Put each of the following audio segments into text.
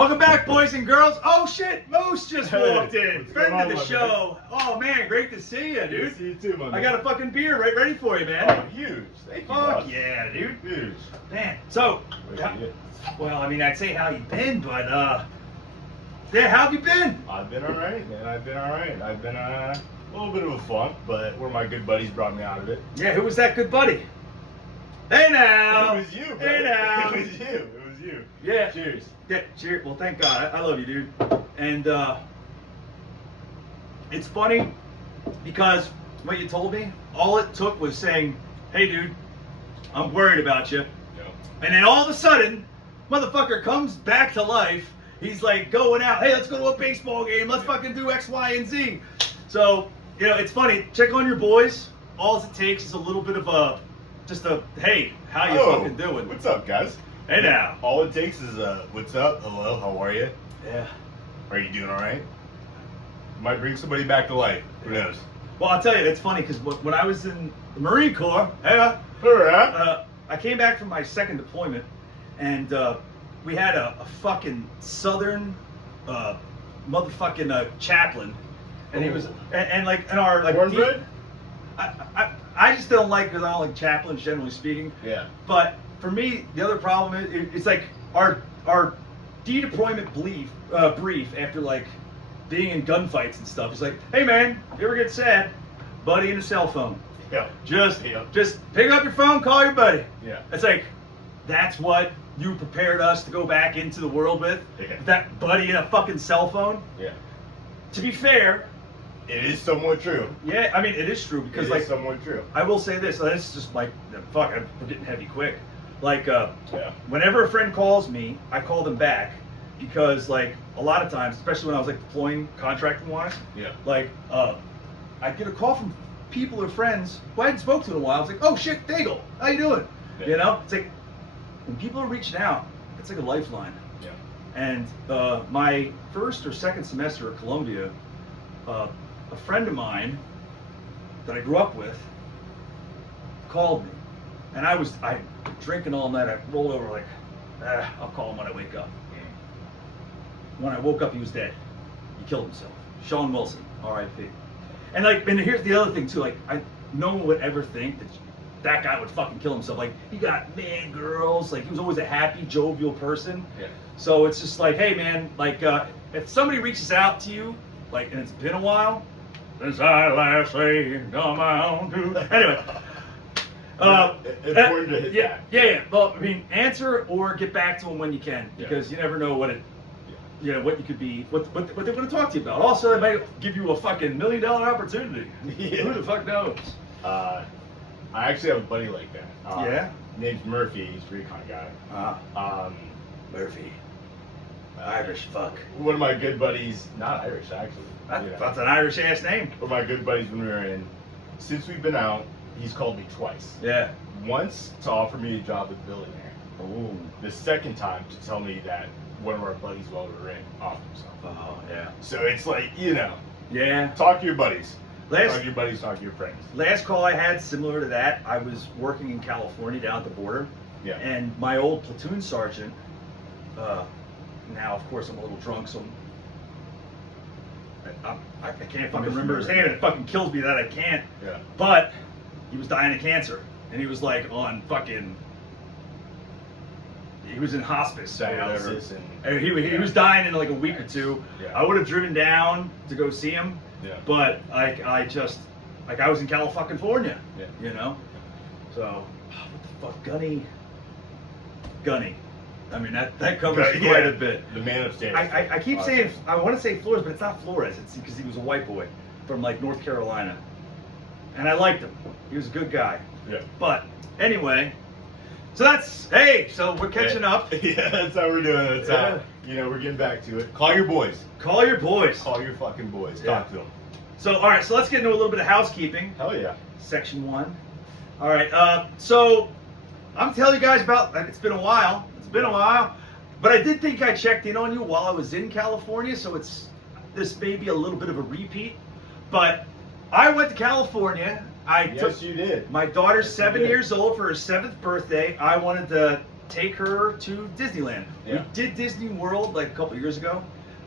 Welcome back, boys and girls. Oh shit, Moose just walked in. What's Friend going of on, the my show. Oh man, great to see you, Good to dude. see you too, my man. I got a fucking beer right ready for you, man. Oh, huge. Thank you, Fuck boss. yeah, dude. Huge. Man, so, well, I mean, I'd say how you been, but yeah, how have you been? I've been alright, man. I've been alright. I've been a little bit of a funk, but one of my good buddies brought me out of it. Yeah, who was that good buddy? Hey now. It was you, bro. Hey now. It was you. It was you. Yeah. Cheers. Yeah, cheers. Well, thank God. I love you, dude. And it's funny because what you told me, all it took was saying, hey, dude, I'm worried about you. Yeah. And then all of a sudden, motherfucker comes back to life. He's like going out, hey, let's go to a baseball game. Let's fucking do X, Y, and Z. So, you know, it's funny. Check on your boys. All it takes is a little bit of just a, hey, how you fucking doing? What's up, guys? Hey now. All it takes is what's up? Hello, how are you? Yeah. Are you doing alright? Might bring somebody back to life. Who knows? Well, I'll tell you, it's funny because when I was in the Marine Corps, Alright. I came back from my second deployment, and we had a fucking Southern motherfucking chaplain, and he was and like in our like Cornbread? I just don't like because I don't like chaplains generally speaking. Yeah. But for me, the other problem is it's like our de-deployment brief after like being in gunfights and stuff. It's like, hey man, you ever get sad? Buddy and a cell phone. Yeah. Just pick up your phone, call your buddy. Yeah. It's like, that's what you prepared us to go back into the world with? Yeah. That buddy and a fucking cell phone? Yeah. To be fair, It is somewhat true. yeah, I mean, it is true because It like, is somewhat true. I will say this, and this is just like, fuck, we're getting heavy quick. Like, Yeah. whenever a friend calls me, I call them back because like a lot of times, especially when I was like deploying contracting wise, Yeah. like I get a call from people or friends who I hadn't spoken to in a while. I was like, oh shit, Daigle, how you doing? Yeah. You know, it's like when people are reaching out, it's like a lifeline. Yeah. And my first or second semester at Columbia, a friend of mine that I grew up with called me, and I drinking all night. I rolled over like, I'll call him when I wake up. When I woke up, he was dead. He killed himself. Sean Wilson, R.I.P. And like, and here's the other thing too. Like, no one would ever think that guy would fucking kill himself. Like, he got man girls. Like, he was always a happy, jovial person. Yeah. So it's just like, hey man, like, if somebody reaches out to you, like, and it's been a while, since I last saved on my own too. Anyway. Important to hit that. Yeah. Well, I mean, answer or get back to them when you can, because you never know what what you could be, what they're going to talk to you about. Also, they might give you a fucking $1 million opportunity. Yeah. Who the fuck knows? I actually have a buddy like that. Yeah? Name's Murphy. He's a recon guy. Murphy. Irish fuck. One of my good buddies, not Irish actually. That's an Irish ass name. One of my good buddies when we were in, since we've been out, he's called me twice. Yeah. Once to offer me a job with Billy there. Ooh. The second time to tell me that one of our buddies while we were in offed himself. Oh, yeah. So it's like, you know, Yeah. talk to your buddies. Talk Last to your buddies, talk to your friends. call I had similar to that, I was working in California down at the border. Yeah. And my old platoon sergeant, now of course I'm a little drunk, so I can't fucking remember his name, and it fucking kills me that I can't. Yeah. But he was dying of cancer, and he was like on fucking, he was in hospice or whatever. Dialysis And he was dying in like a week or two. Yeah. I would have driven down to go see him, Yeah. but like I was in California, Yeah. you know. So what the fuck, Gunny. I mean that covers quite a bit. The man upstairs. I keep saying, I want to say Flores, but it's not Flores. It's because he was a white boy from like North Carolina, and I liked him. He was a good guy. Yeah. But anyway, so so we're catching up. Yeah, that's how we're doing it. That's how, we're getting back to it. Call your boys. Call your boys. Call your fucking boys. Yeah. Talk to them. So all right, so let's get into a little bit of housekeeping. Hell yeah. Section 1. All right, so I'm telling you guys about. It's been a while. But I did think I checked in on you while I was in California, so this may be a little bit of a repeat. But I went to California. Yes, you did. My daughter's Yes, 7 you did. years old for her 7th birthday. I wanted to take her to Disneyland. Yeah. We did Disney World like a couple years ago,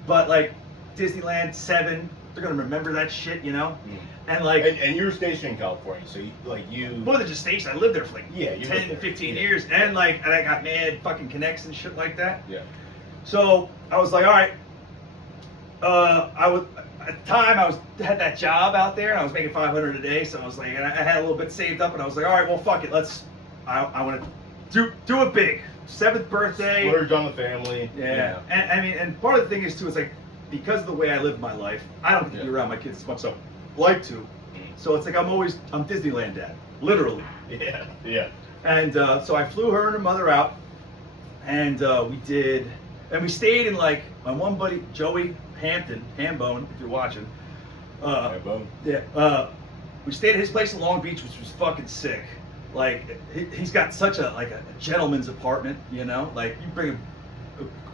but like Disneyland 7, they're gonna remember that shit, you know? And like, and you were stationed in California, so you more than just station, I lived there for like Yeah, you 10, lived there. 15 Yeah. years, and like, and I got mad fucking connects and shit like that. Yeah. So I was like, all right. I was at the time had that job out there, and I was making $500 a day. So I was like, and I had a little bit saved up, and I was like, all right, well, fuck it, I want to do it big. 7th birthday. Splurge on the family. Yeah. And I mean, and part of the thing is too, it's like because of the way I live my life, I don't get to be around my kids as much as I like to. So it's like I'm Disneyland dad, literally. Yeah. Yeah. And so I flew her and her mother out, and we stayed in like my one buddy Joey Hampton, Hambone, if you're watching. Boom. Yeah. We stayed at his place in Long Beach, which was fucking sick. Like he's got such a gentleman's apartment, you know. Like you bring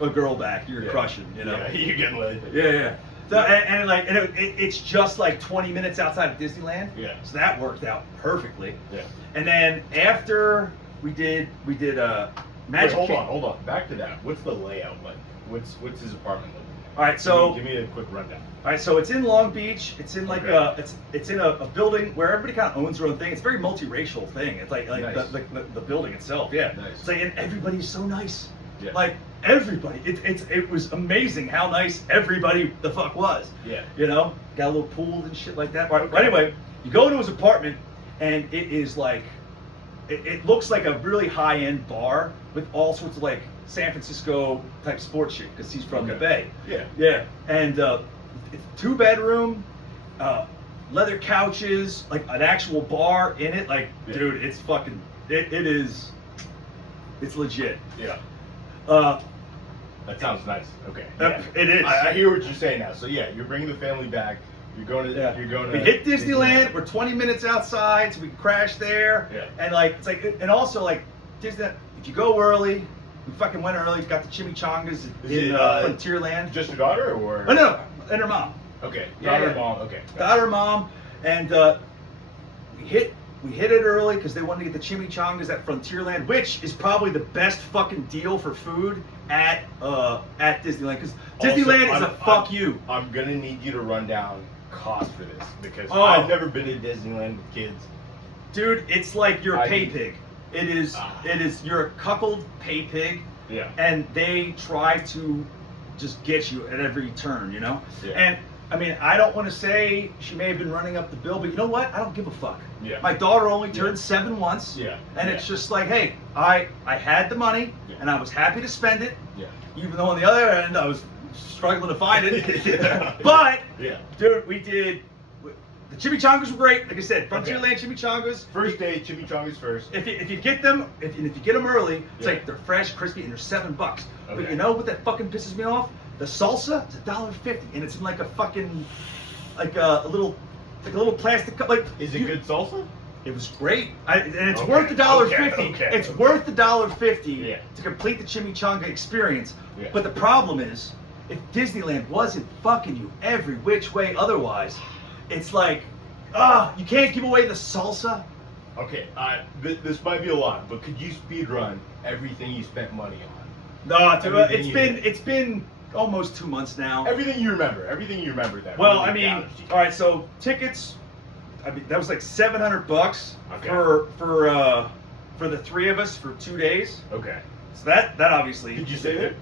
a girl back, you're crushing, you know. Yeah, you're getting laid. Yeah. So and it's just like 20 minutes outside of Disneyland. Yeah. So that worked out perfectly. Yeah. And then after we did Magic. Wait, Kingdom. hold on. Back to that. What's the layout like? What's his apartment like? All right, so give me a quick rundown. all right, so it's in Long Beach. It's in like Okay. it's in a building where everybody kind of owns their own thing. It's a very multiracial thing. It's like Nice. the building itself. Yeah. Nice. It's like, and everybody's so nice. Yeah. Like everybody. It was amazing how nice everybody the fuck was. Yeah. You know, got a little pool and shit like that. But anyway, you go into his apartment, and it is like, it looks like a really high-end bar with all sorts of like San Francisco type sports shit because he's from the Bay. Yeah. Yeah, and it's 2-bedroom, leather couches, like an actual bar in it. Like, dude, it's fucking, it's legit. Yeah. Uh, That sounds nice. Okay. It is. I hear what you're saying now. So yeah, you're bringing the family back. You're going to. You're going to. We hit Disneyland. We're 20 minutes outside, so we can crash there. Yeah. And like, it's like, and also like Disneyland. If you go early, we fucking went early. Got the chimichangas in Frontierland. Just your daughter, or? Oh no, and her mom. Okay. Yeah, Daughter, yeah. mom. Okay. Daughter, mom, and we hit it early because they wanted to get the chimichangas at Frontierland, which is probably the best fucking deal for food at Disneyland. Because Disneyland is a fuck you. I'm gonna need you to run down cost for this because Oh. I've never been to Disneyland with kids. Dude, it's like you're a pay pig. It is. You're a cuckold pay pig. Yeah. And they try to just get you at every turn, you know. Yeah. And I mean, I don't want to say she may have been running up the bill, but you know what? I don't give a fuck. Yeah. My daughter only turned 7 once. Yeah. And Yeah. it's just like, hey, I had the money, Yeah. and I was happy to spend it, Yeah. even though on the other end I was struggling to find it. Yeah. But Yeah. dude, the chimichangas were great. Like I said, Frontierland chimichangas. First day, chimichangas first. If you get them, if you get them early, it's Yeah. like they're fresh, crispy, and they're $7. But Okay. you know what that fucking pisses me off? The salsa is $1.50, and it's in like a fucking, like a little plastic cup. Like, Is it good salsa? It was great, and it's Okay, worth $1.50. okay, It's okay. worth $1.50 Yeah. to complete the chimichanga experience. Yeah. But the problem is, if Disneyland wasn't fucking you every which way otherwise, it's like, you can't give away the salsa. Okay, this might be a lot, but could you speed run everything you spent money on? No, dude, Everything it's been almost 2 months now. Everything you remember that. Well, really I mean, matters to you. all right, so tickets. I mean, that was like $700 Okay. for the 3 of us for 2 days. Okay. So that obviously. Did you stay there?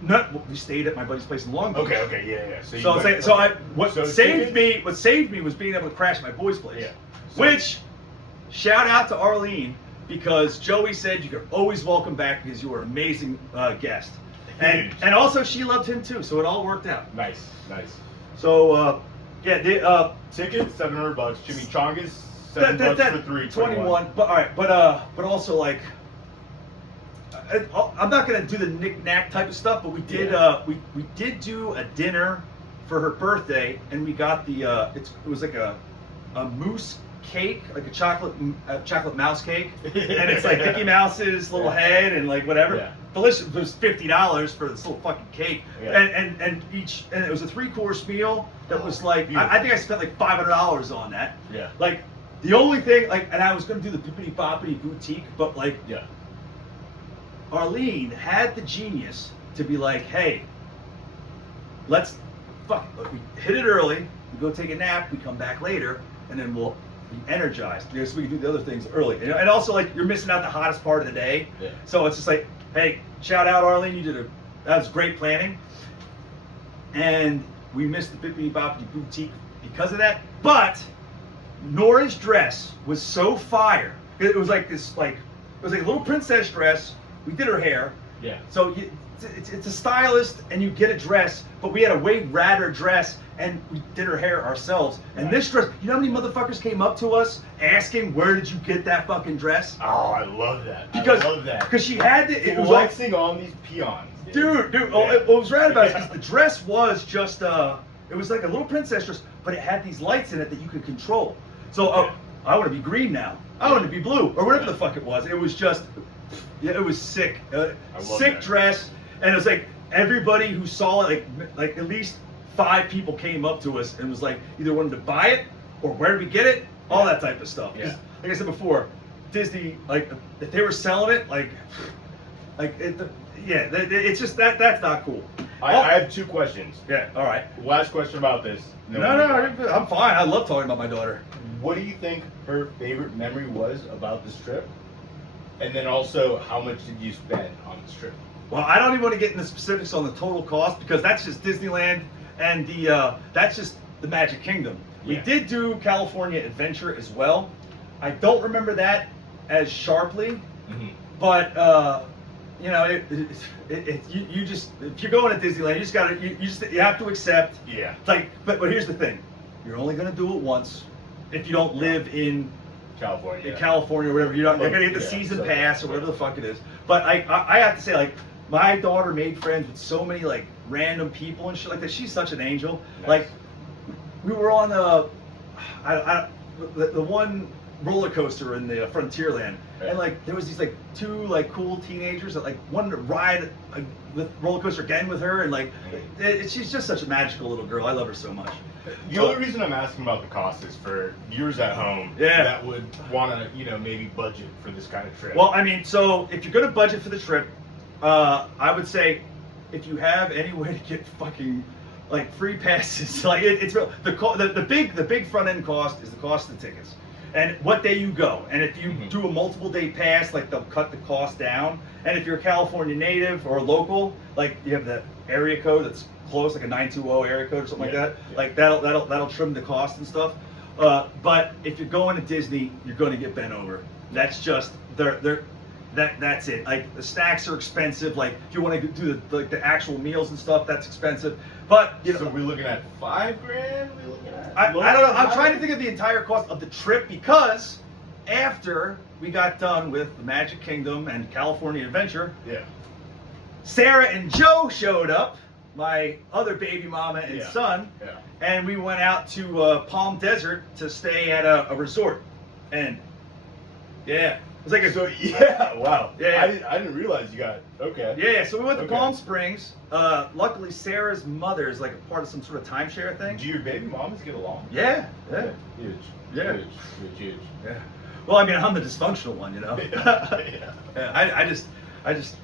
No, we stayed at my buddy's place in Long Beach. Okay, yeah. So you I'm went- saying, what So saved tickets- me was being able to crash at my boy's place. Yeah. So- Which, shout out to Arlene, because Joey said you could always welcome back because you were an amazing guest, Huge. and also she loved him too, so it all worked out. Nice. So yeah, Tickets $700. Chimichangas $7 for 3. 21. But all right, but also like. I'm not gonna do the knick-knack type of stuff, but we did we did do a dinner for her birthday, and we got the it was like a mousse cake, like a chocolate mouse cake, and it's like Mickey Mouse's little head and like whatever. Yeah. Delicious. It was $50 for this little fucking cake, Yeah. and it was a 3-course meal that was like Beautiful. I think I spent like $500 on that. Yeah. Like the only thing and I was gonna do the Bippity Boppity Boutique, but like Yeah. Arlene had the genius to be like, hey, let's we hit it early, we go take a nap, we come back later, and then we'll be energized because we can do the other things early. And also, like, you're missing out the hottest part of the day. Yeah. So it's just like, hey, shout out Arlene, that was great planning. And we missed the Bippity Boppity Boutique because of that. But Nora's dress was so fire. It was like this, like, it was like a little princess dress. We did her hair. Yeah. So it's a stylist, and you get a dress, but we had a way radder dress, and we did her hair ourselves. And Right. this dress, you know how many motherfuckers came up to us asking, where did you get that fucking dress? Oh, I love that. Because I love that. because she had it was Flexing on these peons. dude. Yeah. What was rad about it is the dress was just it was like a little princess dress, but it had these lights in it that you could control. So Yeah. I want to be green now. I want to be blue, or whatever the fuck it was. It was just, yeah, it was sick. Sick that. dress, and it was like everybody who saw it, like at least 5 people came up to us and was like, either wanted to buy it or where did we get it, all that type of stuff. 'Cause, Yeah. like I said before, Disney, like if they were selling it, it's just that's not cool. I have 2 questions. Yeah, all right. Last question about this. No, I'm fine. I love talking about my daughter. What do you think her favorite memory was about this trip? And then also, how much did you spend on this trip? Well, I don't even want to get into specifics on the total cost because that's just Disneyland and that's just the Magic Kingdom. We Yeah. did do California Adventure as well. I don't remember that as sharply, Mm-hmm. but you just, if you're going to Disneyland, you just gotta you have to accept. Yeah. Like, but here's the thing, you're only gonna do it once if you don't live in California. California or whatever. You're gonna get the Yeah, season so- pass or whatever the fuck it is. But I have to say, like, my daughter made friends with so many like random people and shit like that. She's such an angel. Nice. Like, we were on the one roller coaster in the Frontierland, Right. and like there was these like 2 like cool teenagers that like wanted to ride the roller coaster again with her, and like she's just such a magical little girl. I love her so much. The only reason I'm asking about the cost is for viewers at home that would want to, maybe budget for this kind of trip. Well, I mean, so if you're gonna budget for the trip, I would say if you have any way to get fucking like free passes, like it's the big front end cost is the cost of the tickets and what day you go. And if you do a multiple day pass, like they'll cut the cost down. And if you're a California native or local, like you have the area code that's close, like a 920 area code or something like that. Yeah. Like that'll trim the cost and stuff. But if you're going to Disney, you're going to get bent over. That's just that's it. Like the snacks are expensive. Like if you want to do the actual meals and stuff, that's expensive. But so we're looking at $5 grand. We're looking at. I don't know. I'm trying to think of the entire cost of the trip because after we got done with the Magic Kingdom and California Adventure, Yeah. Sarah and Joe showed up, my other baby mama and son, and we went out to Palm Desert to stay at a resort. And yeah, it was like Wow. Yeah. I didn't realize you got. Okay. Yeah, so we went to Okay. Palm Springs. Luckily, Sarah's mother is like a part of some sort of timeshare thing. Do your baby mamas get along? Yeah. Huge. Yeah. Huge. Yeah. Well, I mean, I'm the dysfunctional one, you know. Yeah. I just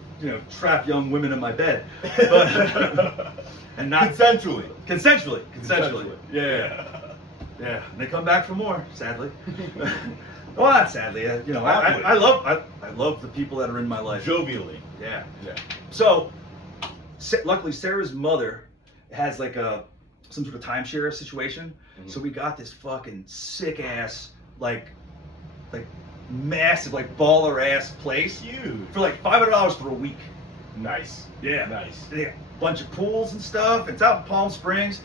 trap young women in my bed, but and not Consensually. consensually. Yeah. Yeah. And they come back for more, sadly. Well, not sadly. I love the people that are in my life. Jovially. Yeah. Yeah. So, luckily, Sarah's mother has like some sort of timeshare situation. Mm-hmm. So we got this fucking sick ass like massive like baller ass place Huge. for like $500 for a week. Nice. Yeah. Nice. They got a bunch of pools and stuff. It's out in Palm Springs.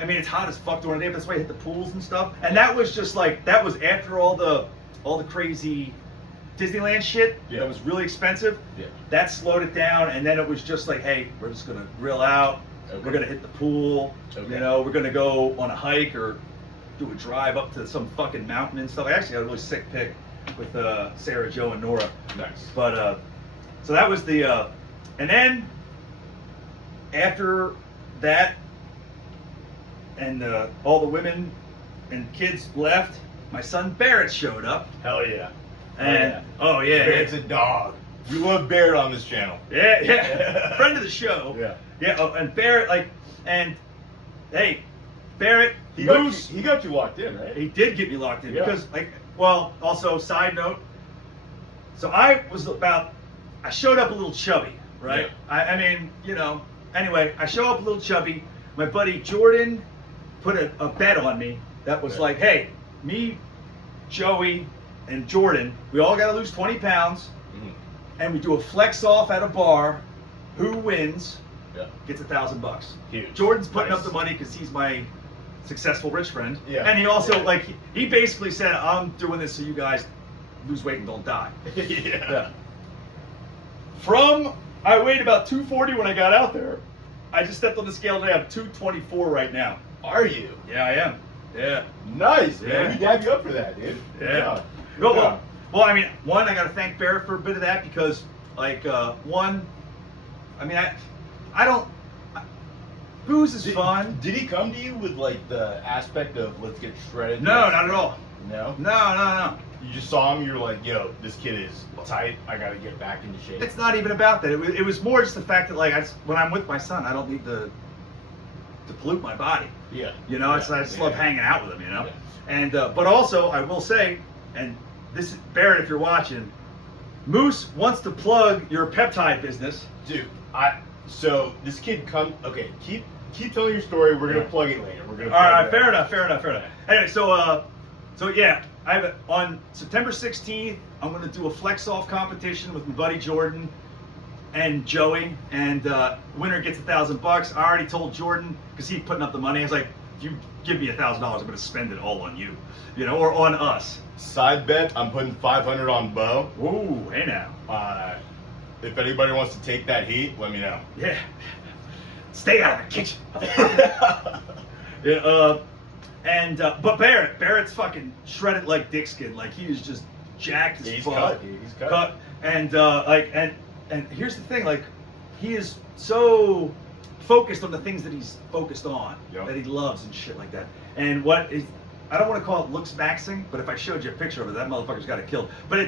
I mean, it's hot as fuck during the day, but that's why I hit the pools and stuff. And that was just like that was after all the crazy Disneyland shit. Yeah. That was really expensive. Yeah. That slowed it down, and then it was just like, hey, we're just gonna grill out. Okay. We're gonna hit the pool. Okay. You know, we're gonna go on a hike or do a drive up to some fucking mountain and stuff. I actually had a really sick pic with Sarah, Joe, and Nora. Nice. But so that was the and then after that, and all the women and kids left, my son Barrett showed up. Hell yeah. And oh yeah, Barrett's a dog. We love Barrett on this channel. Yeah. Friend of the show. Yeah. Yeah. Oh, and Barrett, and hey, Barrett, He Beaux, got you locked in, right? he did get me locked in Yeah. because, also, side note. So I showed up a little chubby, right? Yeah. I mean, anyway, I show up a little chubby. My buddy Jordan put a bet on me that was like, hey, me, Joey, and Jordan, we all got to lose 20 pounds, and we do a flex off at a bar. Who wins gets $1,000. Huge. Jordan's putting Nice. up the money because he's my successful rich friend. Yeah. And he also, he basically said, I'm doing this so you guys lose weight and don't die. Yeah. I weighed about 240 when I got out there. I just stepped on the scale today. I'm 224 right now. Are you? Yeah, I am. Yeah. Nice, Yeah. man. We dab you up for that, dude. Good Yeah. job. Well, I mean, one, I got to thank Barrett for a bit of that because, booze is fun. Did he come to you with the aspect of let's get shredded? No, not at all. No? No. You just saw him, you're like, yo, this kid is tight. I gotta get back into shape. It's not even about that. It was more just the fact that, when I'm with my son, I don't need to pollute my body. Yeah. I just love hanging out with him, Yeah. And, but also, I will say, and this is, Barrett, if you're watching, Moose wants to plug your peptide business. Dude, so this kid okay, keep telling your story. We're gonna plug it later. We're gonna. All right, fair enough. Anyway, so yeah, on September 16th, I'm gonna do a flex off competition with my buddy Jordan and Joey, and winner gets $1,000. I already told Jordan because he's putting up the money. I was like, if you give me $1,000, I'm gonna spend it all on you, or on us. Side bet, I'm putting 500 on Beaux. Ooh, hey now. If anybody wants to take that heat, let me know. Yeah. Stay out of the kitchen. Yeah. But Barrett's fucking shredded like dick skin. Like he is just jacked as He's fuck. cut, dude. He's cut. And and here's the thing, he is so focused on the things that he's focused on, that he loves and shit like that. And I don't want to call it looks maxing, but if I showed you a picture of it, that motherfucker's got it killed. But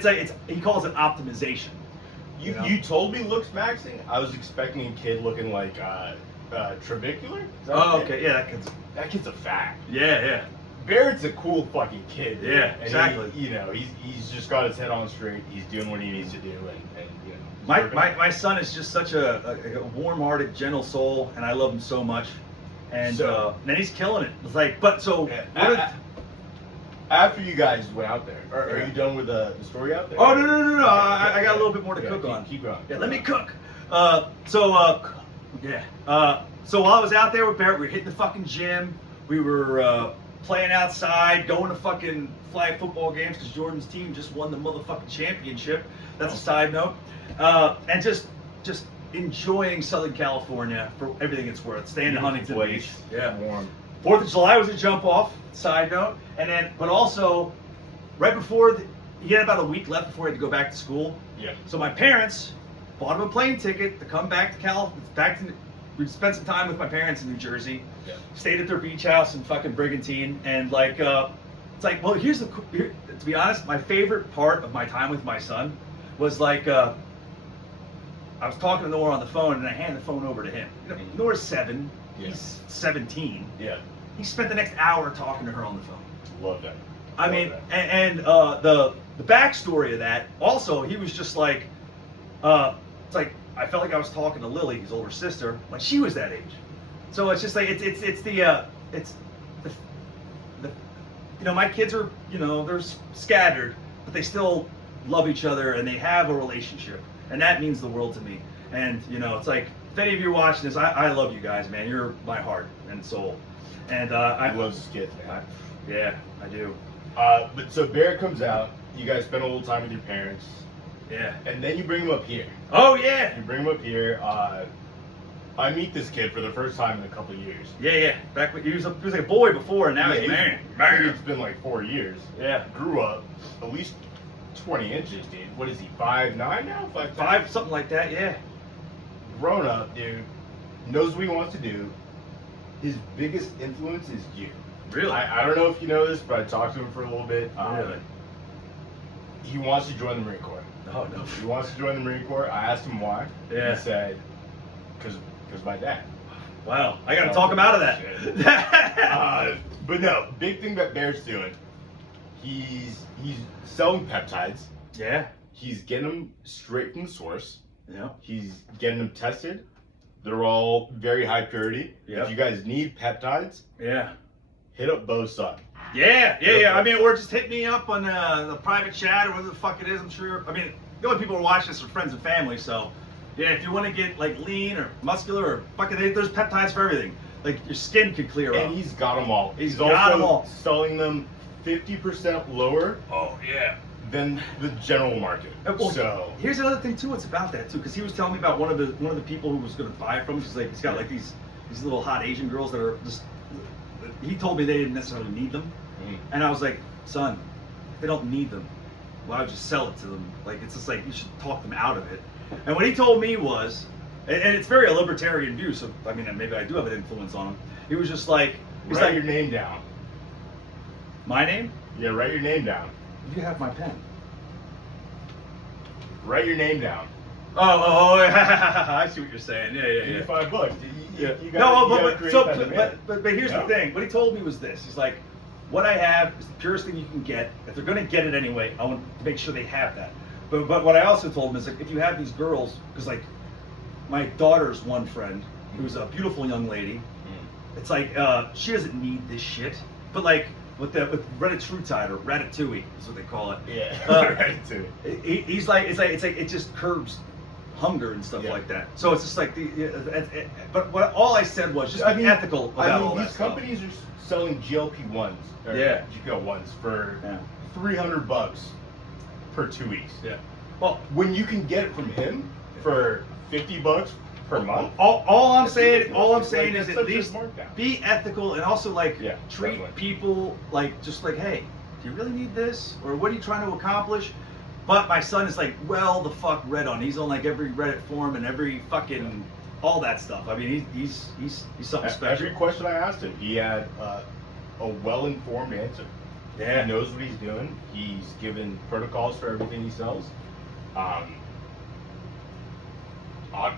he calls it optimization. You told me looks maxing. I was expecting a kid looking like trabecular. Is that Oh, okay? okay, yeah, That kid's a fact. yeah. Barrett's a cool fucking kid. Dude. Yeah, And exactly. He's just got his head on straight. He's doing what he needs to do, and My son is just such a warm-hearted, gentle soul, and I love him so much. And then he's killing it. It's after you guys went out there, are you done with the story out there? Oh no! I got a little bit more to cook on. Keep going. Yeah, let me cook. So while I was out there with Barrett, we were hitting the fucking gym. We were playing outside, going to fucking flag football games because Jordan's team just won the motherfucking championship. That's a side note. And just enjoying Southern California for everything it's worth. Staying in Huntington Beach. Yeah. Warm. 4th of July was a jump off, side note. but also, right before, he had about a week left before he had to go back to school. Yeah. So my parents bought him a plane ticket to come back to we spent some time with my parents in New Jersey. Yeah. Stayed at their beach house in fucking Brigantine. And to be honest, my favorite part of my time with my son was I was talking to Noah on the phone and I handed the phone over to him. Noah's 7, he's 17. Yeah. He spent the next hour talking to her on the phone. Love that. I mean, the backstory of that, also, he was just like, it's like, I felt like I was talking to Lily, his older sister, when she was that age. So it's just like, my kids are, they're scattered, but they still love each other and they have a relationship. And that means the world to me. And, it's like, if any of you are watching this, I love you guys, man. You're my heart and soul. And I love his kids, man. Yeah, I do. But so Barrett comes out, you guys spend a little time with your parents. Yeah. And then you bring him up here. Oh, yeah. You bring him up here. I meet this kid for the first time in a couple of years. Yeah. Back when he was like a boy before, and now he's man. It's been like 4 years. Yeah. Grew up at least 20 inches, dude. What is he, 5'9" now? 5'5", something like that, yeah. Grown up, dude. Knows what he wants to do. His biggest influence is you. Really? I don't know if you know this, but I talked to him for a little bit. Really? He wants to join the Marine Corps. Oh no. He wants to join the Marine Corps. I asked him why. Yeah. He said, because my dad. Wow. I gotta talk him out of that. But no, big thing that Bear's doing. He's selling peptides. Yeah. He's getting them straight from the source. Yeah. He's getting them tested. They're all very high purity. Yep. If you guys need peptides, Yeah. hit up Beaux' son. Yeah. I mean, or just hit me up on the private chat or whatever the fuck it is. I'm sure. I mean, the only people who are watching this are friends and family. So, yeah, if you want to get like lean or muscular or fucking, there's peptides for everything. Like your skin could clear up. And he's got them all. He's also got 'em all. selling them 50% lower Oh yeah. than the general market. Well, So here's another thing too. It's about that too, because he was telling me about one of the people who was going to buy it from him. He's like, he's got like these little hot Asian girls that are just. He told me they didn't necessarily need them, and I was like, son, if they don't need them, why would you sell it to them? Like it's just like you should talk them out of it. And what he told me was, and it's very a libertarian view. So I mean, maybe I do have an influence on him. He was just like, he's write like, your name down. my name? Yeah, write your name down. You have my pen. Write your name down. Oh, I see what you're saying. Yeah. $85. Yeah. You No, gotta but create so, that demand. but here's the thing. What he told me was this. He's like, what I have is the purest thing you can get. If they're going to get it anyway, I want to make sure they have that. But what I also told him is like, if you have these girls, because like my daughter's one friend, who's a beautiful young lady, it's like she doesn't need this shit. But like with Ratatouille or Ratatouille is what they call it. Yeah, Ratatouille. He's like it's like it just curbs hunger and stuff like that. So it's just like but what all I said was just be ethical about all that these stuff. companies are selling GLP-1s or GLP-1s for $300 per 2 weeks. Yeah. Well, when you can get it from him for $50 per month. All I'm saying is that's at such a least markdown. be ethical and also like treat definitely. people like just like, hey, do you really need this or what are you trying to accomplish? But my son is like, well, the fuck read on. He's on like every Reddit forum and every fucking all that stuff. I mean, he's something special. Every question I asked him, he had a well-informed answer. Yeah. He knows what he's doing. He's given protocols for everything he sells.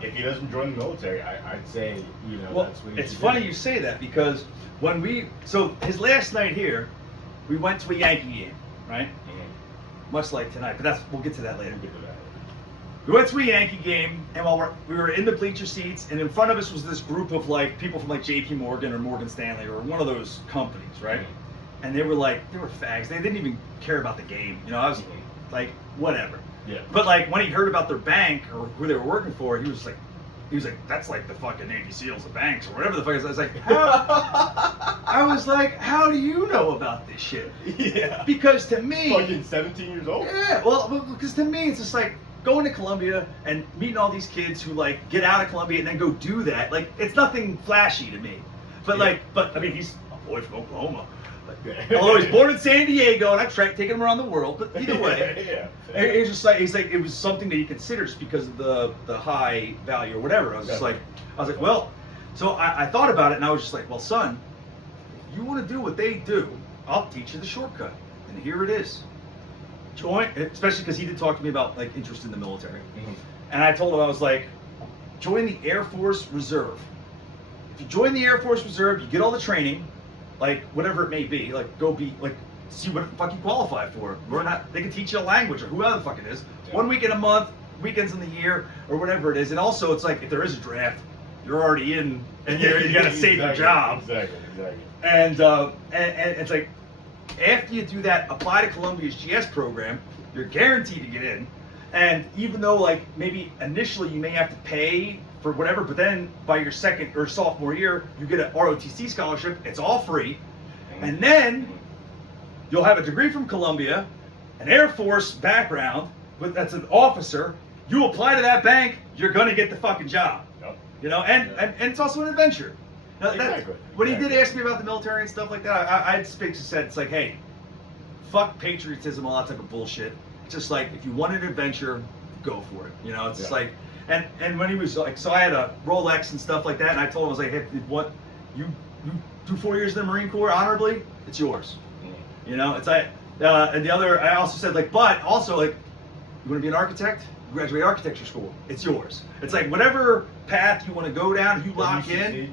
If he doesn't join the military, I'd say, that's what he it's should funny do. you say that because so his last night here, we went to a Yankee game, right? Much like tonight, but we'll get to that later. We'll get to that. We went to a Yankee game, and while we were in the bleacher seats, and in front of us was this group of like people from like J.P. Morgan or Morgan Stanley or one of those companies, right? And they were fags. They didn't even care about the game. I was like, whatever. Yeah. But like when he heard about their bank or who they were working for, he was like, that's like the fucking Navy SEALs of banks or whatever the fuck it is. I was like, how do you know about this shit? Yeah. Because to me, fucking 17 years old. yeah, well, because to me it's just like going to Columbia and meeting all these kids who like get out of Columbia and then go do that. Like it's nothing flashy to me. But I mean, he's a boy from Oklahoma. Although he's born in San Diego, and I've taken him around the world, but either way, it's just like it was something that he considered just because of the high value or whatever. I was like, well, so I thought about it, and I was just like, well, son, if you want to do what they do, I'll teach you the shortcut, and here it is. Join, especially because he did talk to me about like interest in the military, and I told him I was like, join the Air Force Reserve. If you join the Air Force Reserve, you get all the training. Like whatever it may be, like go be like see what the fuck you qualify for. They can teach you a language or whoever the fuck it is. Yeah. 1 week in a month, weekends in the year, or whatever it is. And also, it's like if there is a draft, you're already in, and you got to save your job. Exactly. And it's like after you do that, apply to Columbia's GS program. You're guaranteed to get in. And even though like maybe initially you may have to pay for whatever, but then by your second or sophomore year, you get an ROTC scholarship. It's all free. And then you'll have a degree from Columbia, an Air Force background, but that's an officer. You apply to that bank, you're going to get the fucking job. Yep. And it's also an adventure. Now, when he did ask me about the military and stuff like that, I basically said, it's like, hey, fuck patriotism, all that type of bullshit. It's just like, if you want an adventure, go for it. It's just like, and when he was like, so I had a Rolex and stuff like that, and I told him, I was like, hey, what, you do 4 years in the Marine Corps honorably, it's yours. It's like, and the other, I also said like, but also like, You want to be an architect? Graduate architecture school. It's yours. It's like whatever path you want to go down, you lock in.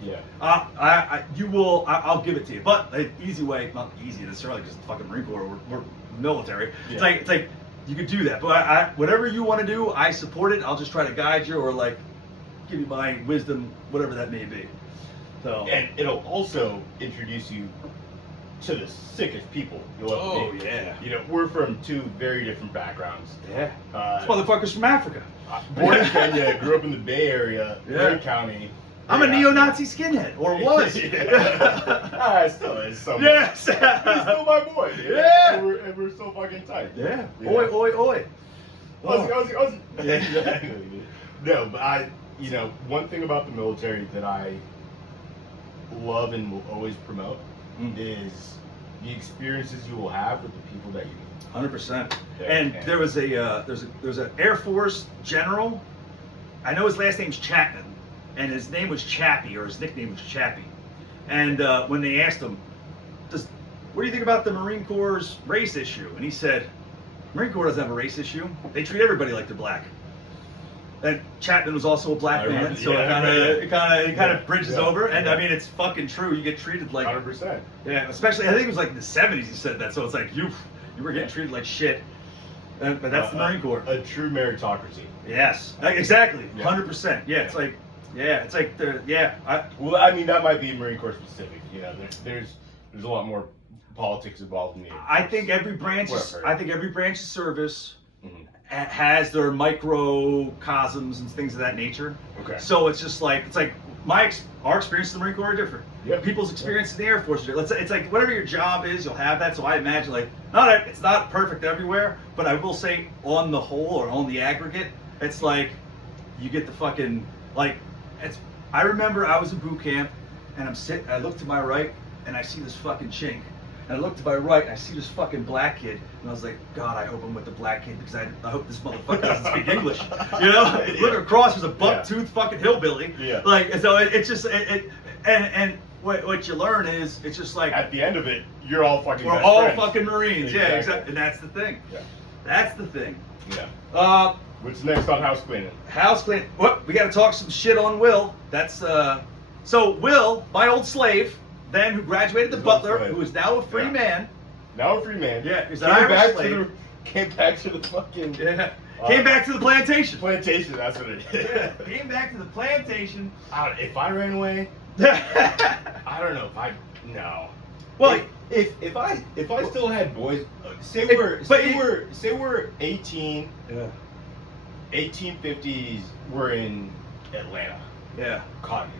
You will. I'll give it to you. But the easy way, not easy necessarily, because the fucking Marine Corps, we're military. Yeah. It's like you could do that. But whatever you want to do, I support it. I'll just try to guide you or like give you my wisdom, whatever that may be. So. And it'll also introduce you to the sickest people you'll ever meet. Yeah. You know, we're from two very different backgrounds. Yeah. This motherfucker's from Africa. Born in Kenya, grew up in the Bay Area, Ray County. I'm a neo-Nazi skinhead, or was. Still is. Somewhat. Yes. He's still my boy. Dude. Yeah. And we're so fucking tight. Yeah. Yeah. Oi, oi, oi. Ozzy. Yeah. Exactly. Dude. No, but one thing about the military that I love and will always promote is the experiences you will have with the people that you meet. 100%. And there was there's an Air Force general. I know his last name's Chapman, and his name was Chappie, or his nickname was Chappie. And when they asked him, what do you think about the Marine Corps' race issue? And he said, Marine Corps doesn't have a race issue. They treat everybody like they're black. And Chapman was also a black man, so it kind of bridges over. And I mean, it's fucking true. You get treated like 100%. Yeah, especially I think it was like in the '70s he said that. So it's like you were getting treated like shit. But that's the Marine Corps. A true meritocracy. Yes, exactly. Yeah. 100%. Yeah, it's like Well, I mean, that might be Marine Corps specific. You know, there's a lot more politics involved in it. I think every branch of service has their microcosms and things of that nature. Okay. So it's just like our experience in the Marine Corps are different. Yeah. People's experience in the Air Force are different. It's like whatever your job is, you'll have that. So I imagine it's not perfect everywhere, but I will say on the whole or on the aggregate, it's like you get the fucking I remember I was in boot camp and I look to my right and I see this fucking chink. And I look to my right and I see this fucking black kid, and I was like, God, I hope I'm with the black kid because I hope this motherfucker doesn't speak English. You know? Look across, there's a buck-toothed fucking hillbilly. Yeah. So it's just and what you learn is it's just like at the end of it, you're all fucking. we're best all friends. fucking Marines. Exactly. Yeah, exactly. And that's the thing. Yeah. That's the thing. Yeah. What's next on house cleaning? House cleaning. What? We got to talk some shit on Will. That's so Will, my old slave. Then who graduated to Butler, who is now a free man. Now a free man. Yeah, he's an Irish slave. Came back to the fucking. Yeah. Came back to the plantation. Plantation, that's what it is. Yeah. Came back to the plantation. If I ran away, I don't know if I. No. Well, if I still had boys, say we're 18. Yeah. 1850s. We're in Atlanta. Yeah. Cotton.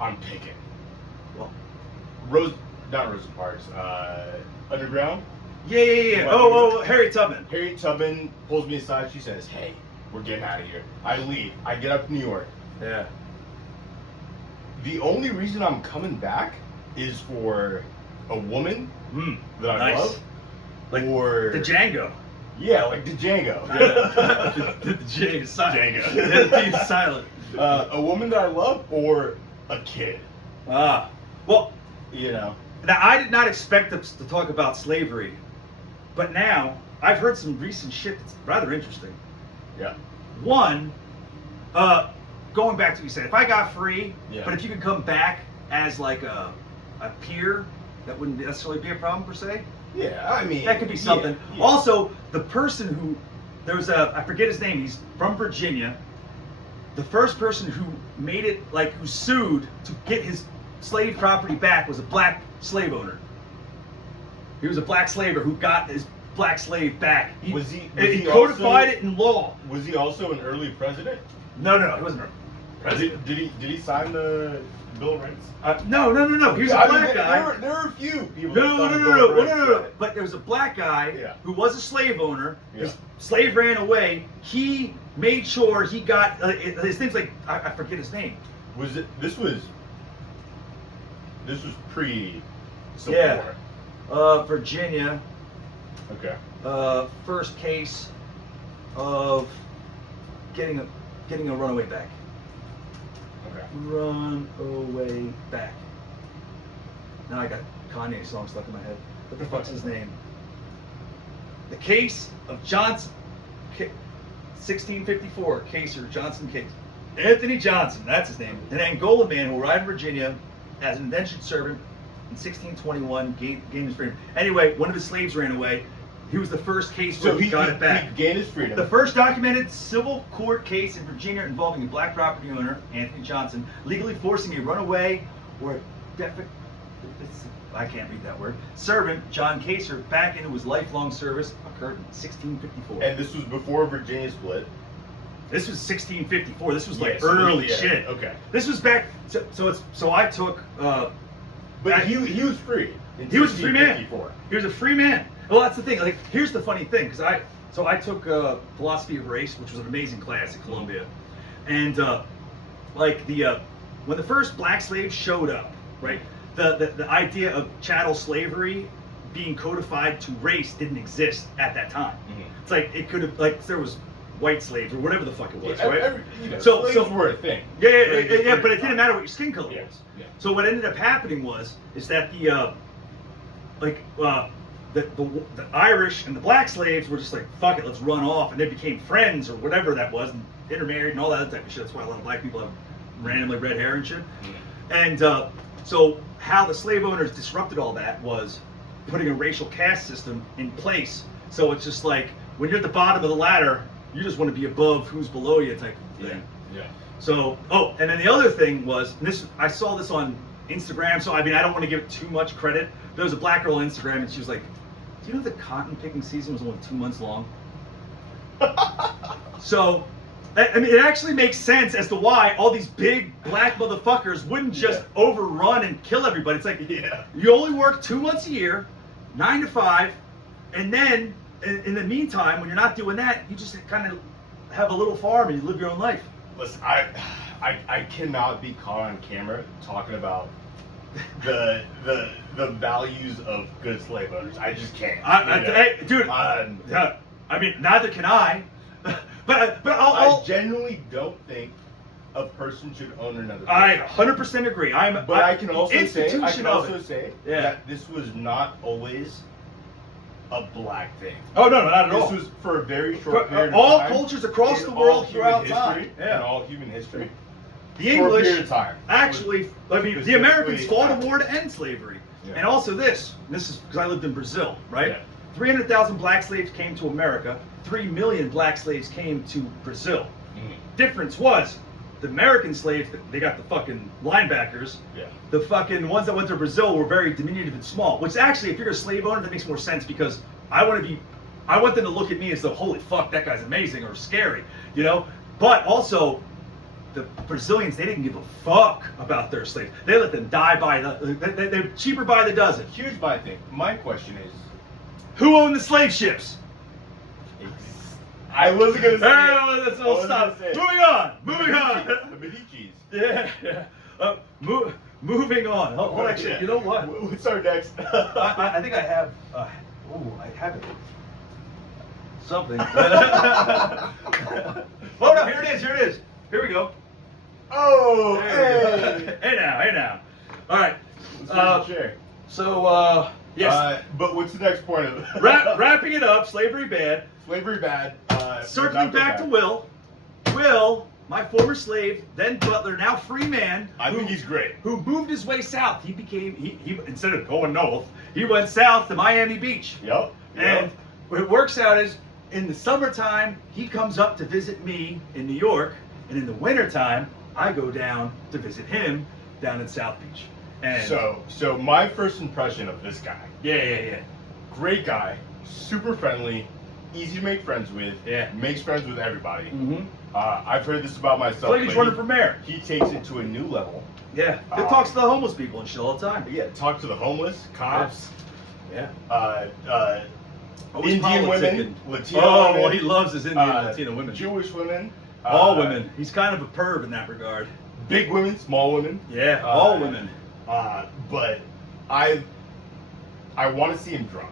I'm picking. Well, not Rosa Parks. Underground. Yeah. Oh, Harriet Tubman. Harriet Tubman pulls me aside. She says, "Hey, we're getting out of here." I leave. I get up to New York. Yeah. The only reason I'm coming back is for a woman that I love, or the Django. Yeah, like the Django. Yeah. the J is silent. Django. The D is silent. A woman that I love or a kid. Well, you know. Now I did not expect us to talk about slavery, but now I've heard some recent shit that's rather interesting. Yeah. One, going back to what you said, if I got free, but if you could come back as like a peer, that wouldn't necessarily be a problem per se. Yeah, I mean that could be something. Yeah. Also, the person who I forget his name. He's from Virginia. The first person who made it, who sued to get his slave property back was a black slave owner. He was a black slaver who got his black slave back. He codified it in law. Was he also an early president? No, he wasn't a president. Did he sign the Bill of Rights? No. He was a black guy. There were a few people. No. But there was a black guy who was a slave owner. His slave ran away. He made sure he got his things I forget his name. This was pre-Civil War. Virginia. Okay. First case of getting a runaway back. Okay. Runaway back. Now I got Kanye song stuck in my head. What the fuck's his name? the case of Johnson, 1654, case or Johnson case. Anthony Johnson, that's his name, an Angola man who arrived in Virginia as an indentured servant in 1621, gained his freedom. Anyway, one of his slaves ran away. He was the first case where he got it back. He gained his freedom. The first documented civil court case in Virginia involving a black property owner, Anthony Johnson, legally forcing a runaway or I can't read that word, servant, John Kaser, back into his lifelong service, occurred in 1654. And this was before Virginia split. This was 1654. This was like Yeah, so early yeah, shit. okay. This was back. So I took. But he was free. He was a free man. 1654. He was a free man. Well, that's the thing. Like, here's the funny thing, because I took philosophy of race, which was an amazing class at Columbia, and when the first black slaves showed up, right? The idea of chattel slavery being codified to race didn't exist at that time. Mhm. It's like it could have there was white slaves or whatever the fuck it was, right? Slaves were a thing. Yeah, but it didn't matter what your skin color Yeah, was. yeah. So what ended up happening is that the Irish and the black slaves were just like, fuck it, let's run off, and they became friends or whatever that was, and intermarried and all that type of shit. That's why a lot of black people have randomly red hair and shit. And so how the slave owners disrupted all that was putting a racial caste system in place. So it's just like when you're at the bottom of the ladder, you just want to be above who's below you type of thing. Yeah. So, and then the other thing was, and this I saw this on Instagram, so I mean I don't want to give it too much credit. There was a black girl on Instagram and she was like, do you know the cotton picking season was only 2 months long? So, I mean, it actually makes sense as to why all these big black motherfuckers wouldn't just overrun and kill everybody. It's like, you only work 2 months a year, 9 to 5, and then in the meantime, when you're not doing that, you just kind of have a little farm and you live your own life. Listen, I cannot be caught on camera talking about the values of good slave owners. I just can't. Hey, dude, I mean, neither can I. but I genuinely don't think a person should own another person. I 100% agree. But I can also say Yeah. that this was not always a black thing. Oh no, not at all. This was for a very short period of all time. cultures across in the all world human throughout history, time. Yeah. In all human history. The For a English period of time. actually, I mean, the Americans fought a war to end slavery. Yeah. And also this is because I lived in Brazil, right? Yeah. 300,000 black slaves came to America. 3 million black slaves came to Brazil. Difference was, the American slaves, they got the fucking linebackers. Yeah. The fucking ones that went to Brazil were very diminutive and small. Which actually, if you're a slave owner, that makes more sense because I want them to look at me as though, holy fuck, that guy's amazing or scary, you know? But also, the Brazilians, they didn't give a fuck about their slaves. They let them die by they're cheaper by the dozen. Here's my thing. My question is, who owned the slave ships? I wasn't gonna say. Let's all stop. Moving on. The Medicis. Yeah. Moving on. Hold on, actually, you know what? What's our next? I think I have. I have it. Something. Oh no! Here it is. Here we go. Oh, Hey. Hey now. All right. Sure. So yes. But what's the next point of it? Wrapping it up. Slavery bad. Slavery bad. Circling back to Will. Will, my former slave, then butler, now free man. I think he's great. Who moved his way south. He instead of going north, he went south to Miami Beach. Yep. And what it works out is, in the summertime, he comes up to visit me in New York, and in the wintertime, I go down to visit him down in South Beach. And so my first impression of this guy. Yeah. Great guy, super friendly, easy to make friends with. Yeah. Makes friends with everybody. Mm-hmm. I've heard this about myself. It's like he's running for mayor. He takes it to a new level. Yeah. He talks to the homeless people and shit all the time. Yeah, talk to the homeless, cops. Yeah. Indian women, Latino women. Well, he loves his Indian and Latino women. Jewish women. All women. He's kind of a perv in that regard. Big women, small women. Yeah, all women. But I want to see him drunk.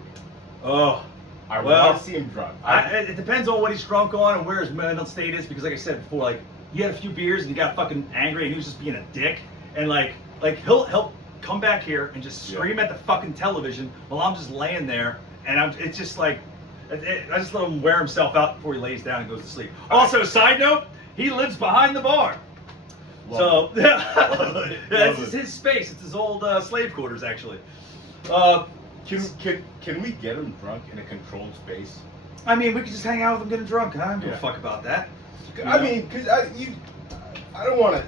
Oh. I want to see him drunk. It depends on what he's drunk on and where his mental state is, because like I said before, like, he had a few beers and he got fucking angry and he was just being a dick. And like he'll come back here and just scream at the fucking television while I'm just laying there, and it's just like, I just let him wear himself out before he lays down and goes to sleep. Also, side note, he lives behind the bar. Love So, yeah, it's his space. It's his old slave quarters, actually. Can we get him drunk in a controlled space? I mean, we could just hang out with him getting drunk. I don't give a Yeah. fuck about that. I mean, because I don't want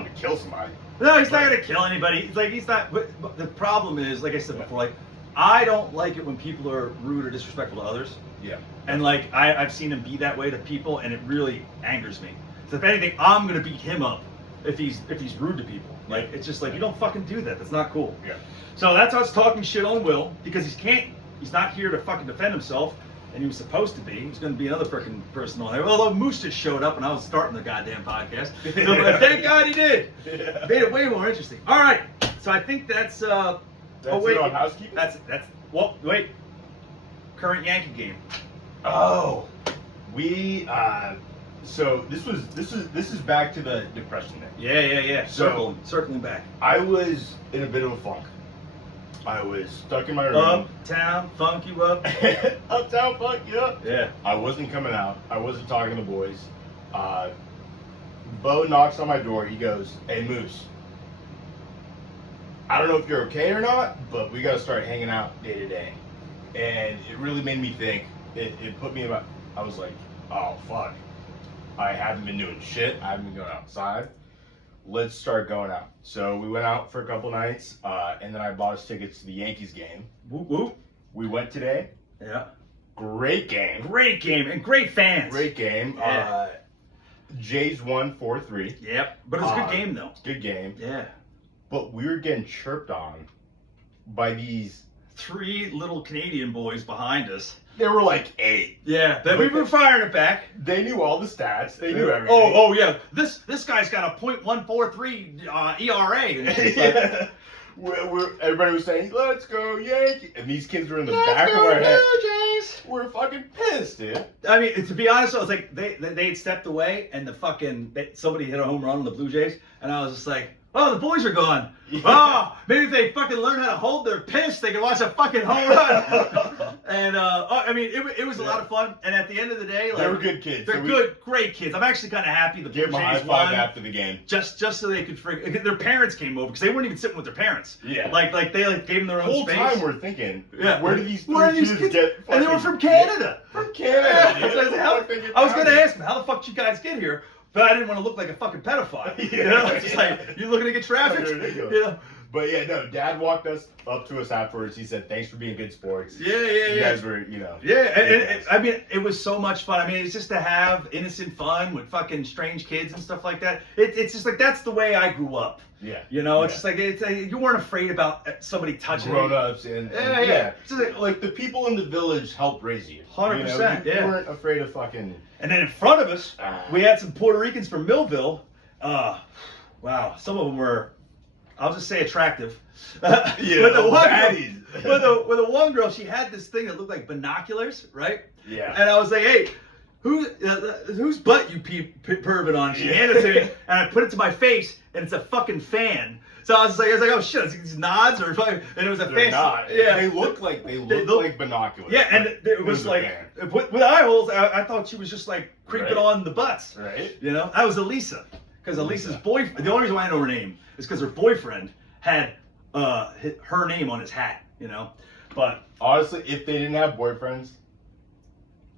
him to kill somebody. No, he's not gonna kill anybody. It's like he's not. But the problem is, like I said before, like I don't like it when people are rude or disrespectful to others. Yeah. And like I've seen him be that way to people, and it really angers me. So if anything, I'm gonna beat him up if he's rude to people. Like it's just like you don't fucking do that. That's not cool. Yeah. So that's us talking shit on Will because he's not here to fucking defend himself, and he was supposed to be. He's going to be another freaking person on there. Although Moose just showed up and I was starting the goddamn podcast. So, but thank God he did. Yeah. Made it way more interesting. All right. So I think that's That's it on housekeeping? That's well, wait. Current Yankee game. Oh, we so this is back to the depression thing. Yeah. So- Circling back. I was in a bit of a funk. I was stuck in my room. Uptown, funk you up. Uptown funk, yeah. Yeah. I wasn't coming out. I wasn't talking to the boys. Beaux knocks on my door. He goes, "Hey, Moose. I don't know if you're okay or not, but we got to start hanging out day to day." And it really made me think. It put me in my. I was like, "Oh fuck. I haven't been doing shit. I haven't been going outside. Let's start going out." So we went out for a couple nights, and then I bought us tickets to the Yankees game. Whoop whoop. We went today. Yeah. Great game. Great game and great fans. Great game. Yeah. Jays won 4-3. Yep. But it was a good game though. Good game. Yeah. But we were getting chirped on by these. 3 little Canadian boys behind us. They were like 8. Yeah, but we were firing it back. They knew all the stats. They knew everything. Oh yeah. This guy's got a .143 ERA. And it's just like, Yeah. Everybody was saying, "Let's go Yankees," and these kids were in the back of our head. Jays. We're fucking pissed, dude. I mean, to be honest, I was like, they had stepped away, and somebody hit a home run on the Blue Jays, and I was just like, oh, the boys are gone. Yeah. Oh, maybe if they fucking learn how to hold their piss, they can watch a fucking home run. And I mean, it was a lot of fun. And at the end of the day, like, They were good kids. They're So good, great kids. I'm actually kind of happy the Blue Give them a high Jays five won. after the game. Just so they could their parents came over because they weren't even sitting with their parents. Yeah. Like they gave them their The own whole space. time we're thinking, Yeah. where do these Where are three these kids kids? get? And they were fucking- from Canada. From Canada. Yeah. dude. So I was like, How the fuck they get I was down gonna here? ask them, how the fuck did you guys get here? But I didn't want to look like a fucking pedophile. Yeah. You know, it's just like you're looking to get trafficked. Fucking ridiculous. You know? But yeah, no. Dad walked us up to us afterwards. He said, "Thanks for being good sports. Yeah. You guys were, you know." Yeah, and I mean, it was so much fun. I mean, it's just to have innocent fun with fucking strange kids and stuff like that. It's just like that's the way I grew up. Yeah. You know, it's Yeah. just like you weren't afraid about somebody touching Grown you. ups and Yeah. It's just like the people in the village helped raise you. 100%, You yeah. weren't afraid of fucking. And then in front of us, we had some Puerto Ricans from Millville. Wow, some of them were, I'll just say attractive. Yeah, With the one baddies. girl, with the one girl, she had this thing that looked like binoculars, right? Yeah. And I was like, hey, whose butt you perving on? She handed it to me, and I put it to my face, and it's a fucking fan. So I was like, oh shit, it's these nods or fucking, and it was a They're fan. not. Yeah. They look like binoculars. Yeah, and but it was a like fan. with eye holes. I thought she was just like creeping Right. on the butts. Right. You know, that was Elisa, because Elisa's Elisa. boyfriend. The only reason why I know her name is because her boyfriend had her name on his hat. You know, but Honestly, if they didn't have boyfriends,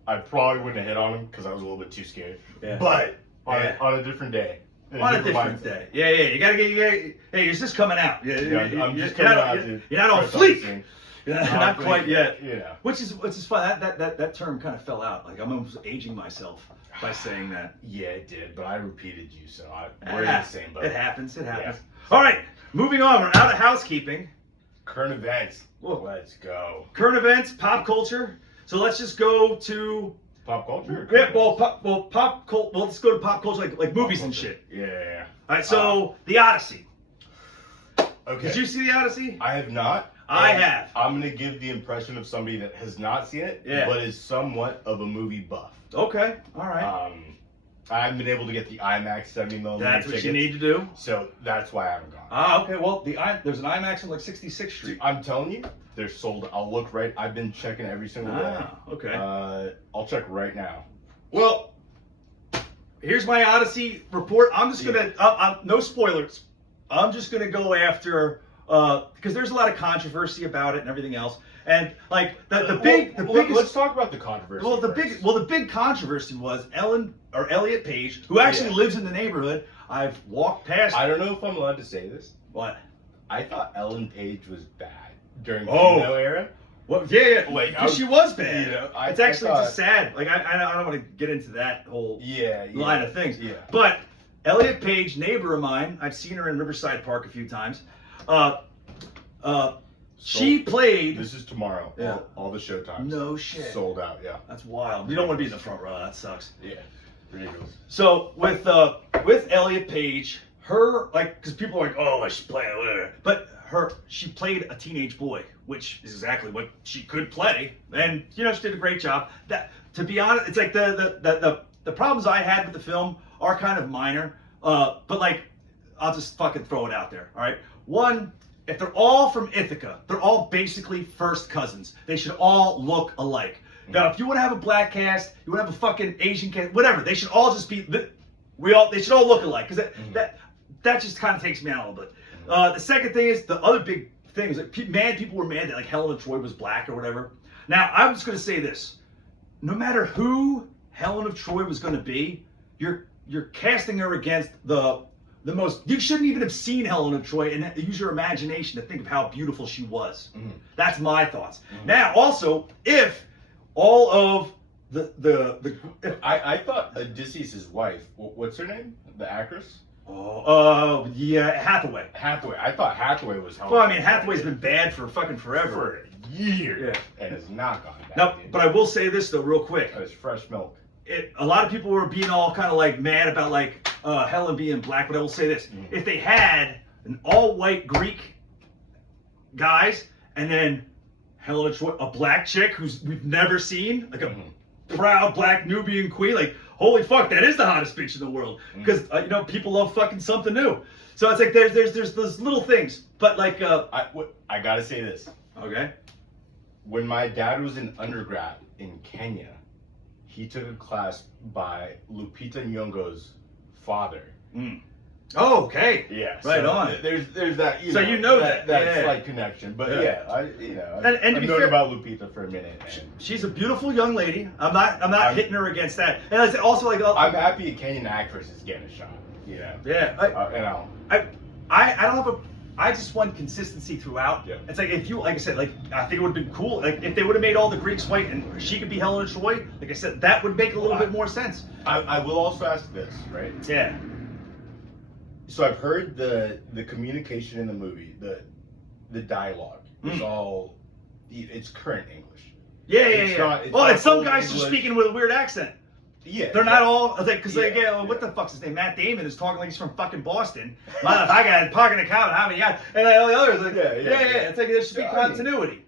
I probably wouldn't have hit on them because I was a little bit too scared. Yeah. But Yeah. on a different day. on a different day. Yeah. You gotta get. Hey, you're just coming out. Yeah, I'm just you're coming not, out to You're not on try fleek. something. Not quite yet. Yeah. Which is fun. That term kind of fell out. Like I'm almost aging myself by saying that. Yeah, it did, but I repeated you, so we're in the same boat. It happens. It happens. Yeah. All right, moving on. We're out of housekeeping. Current events. Whoa. Let's go. Current events, pop culture. So let's just go to Pop culture? yeah. Well, let's go to pop culture, like movies and shit. Yeah. All right. So The Odyssey. Okay. Did you see The Odyssey? I have not. I and have. I'm gonna give the impression of somebody that has not seen it, Yeah. but is somewhat of a movie buff. Okay. All right. I haven't been able to get the IMAX 70mm. That's what tickets, you need to do. So that's why I haven't gone. Okay. Well, there's an IMAX on like 66th Street. I'm telling you, They're sold. I'll look right. I've been checking every single day. Okay. I'll check right now. Well, here's my Odyssey report. I'm just gonna no spoilers. I'm just gonna go after because there's a lot of controversy about it and everything else. And like the biggest. Let's talk about the controversy. Well, the big controversy was Elliot Page, who actually lives in the neighborhood. I've walked past. I don't know if I'm allowed to say this. What? I thought Ellen Page was bad during the Oh. era. Well, yeah, Like, because she was bad. You know, It's actually just sad. Like I don't want to get into that whole line of things. Yeah. But Elliot Page, neighbor of mine, I've seen her in Riverside Park a few times. She played. This is tomorrow. Yeah. All the showtimes. No shit. Sold out. Yeah. That's wild. You don't want to be in the front row. That sucks. Yeah. Ridiculous. So with Elliot Page, her because people are like, oh, she's playing whatever, but she played a teenage boy, which is exactly what she could play, and she did a great job. That, to be honest, it's like the problems I had with the film are kind of minor, but like I'll just fucking throw it out there. All right, one. If they're all from Ithaca, they're all basically first cousins. They should all look alike. Now, if you want to have a black cast, you want to have a fucking Asian cast, whatever, they should all just be. They should all look alike because that just kind of takes me out a little bit. The second thing is the other big thing is like people were mad that like Helen of Troy was black or whatever. Now, I'm just going to say this: no matter who Helen of Troy was going to be, you're casting her against the most. You shouldn't even have seen Helen of Troy and use your imagination to think of how beautiful she was. That's my thoughts. Now, also, if all of I thought Odysseus' wife, what's her name? The actress? Yeah, Hathaway. Hathaway. I thought Hathaway was Helen. Well, I mean, Hathaway's been bad for fucking forever. For years. Yeah. And has not gone back. No, but I will say this though, real quick. That was fresh milk. A lot of people were being all kind of like mad about like Helen being black, but I will say this: if they had an all-white Greek guys and then Helen of Troy, a black chick who's we've never seen, like a proud black Nubian queen, like holy fuck, that is the hottest bitch in the world because people love fucking something new. So it's like there's those little things, but like I gotta say this. Okay. When my dad was in undergrad in Kenya, he took a class by Lupita Nyong'o's father. Oh, okay. Yeah. Right so on. There's that. So you know that slight connection, but I've to be known fair, about Lupita for a minute. She's a beautiful young lady. I'm not hitting her against that. And I also like. I'm happy a Kenyan actress is getting a shot. Yeah. I don't have a. I just want consistency throughout. Yeah. It's like if you, like I said, like I think it would have been cool, like if they would have made all the Greeks white and she could be Helen of Troy. Like I said, that would make a little bit more sense. I will also ask this, right? Yeah. So I've heard the communication in the movie, the dialogue is all, it's current English. Yeah. It's Well, not and some old guys are English. speaking with a weird accent. Yeah. They're not all, because what the fuck's his name? Matt Damon is talking like he's from fucking Boston. I got parking a cow and how many guys, and all the others like, yeah. It's like there should be continuity.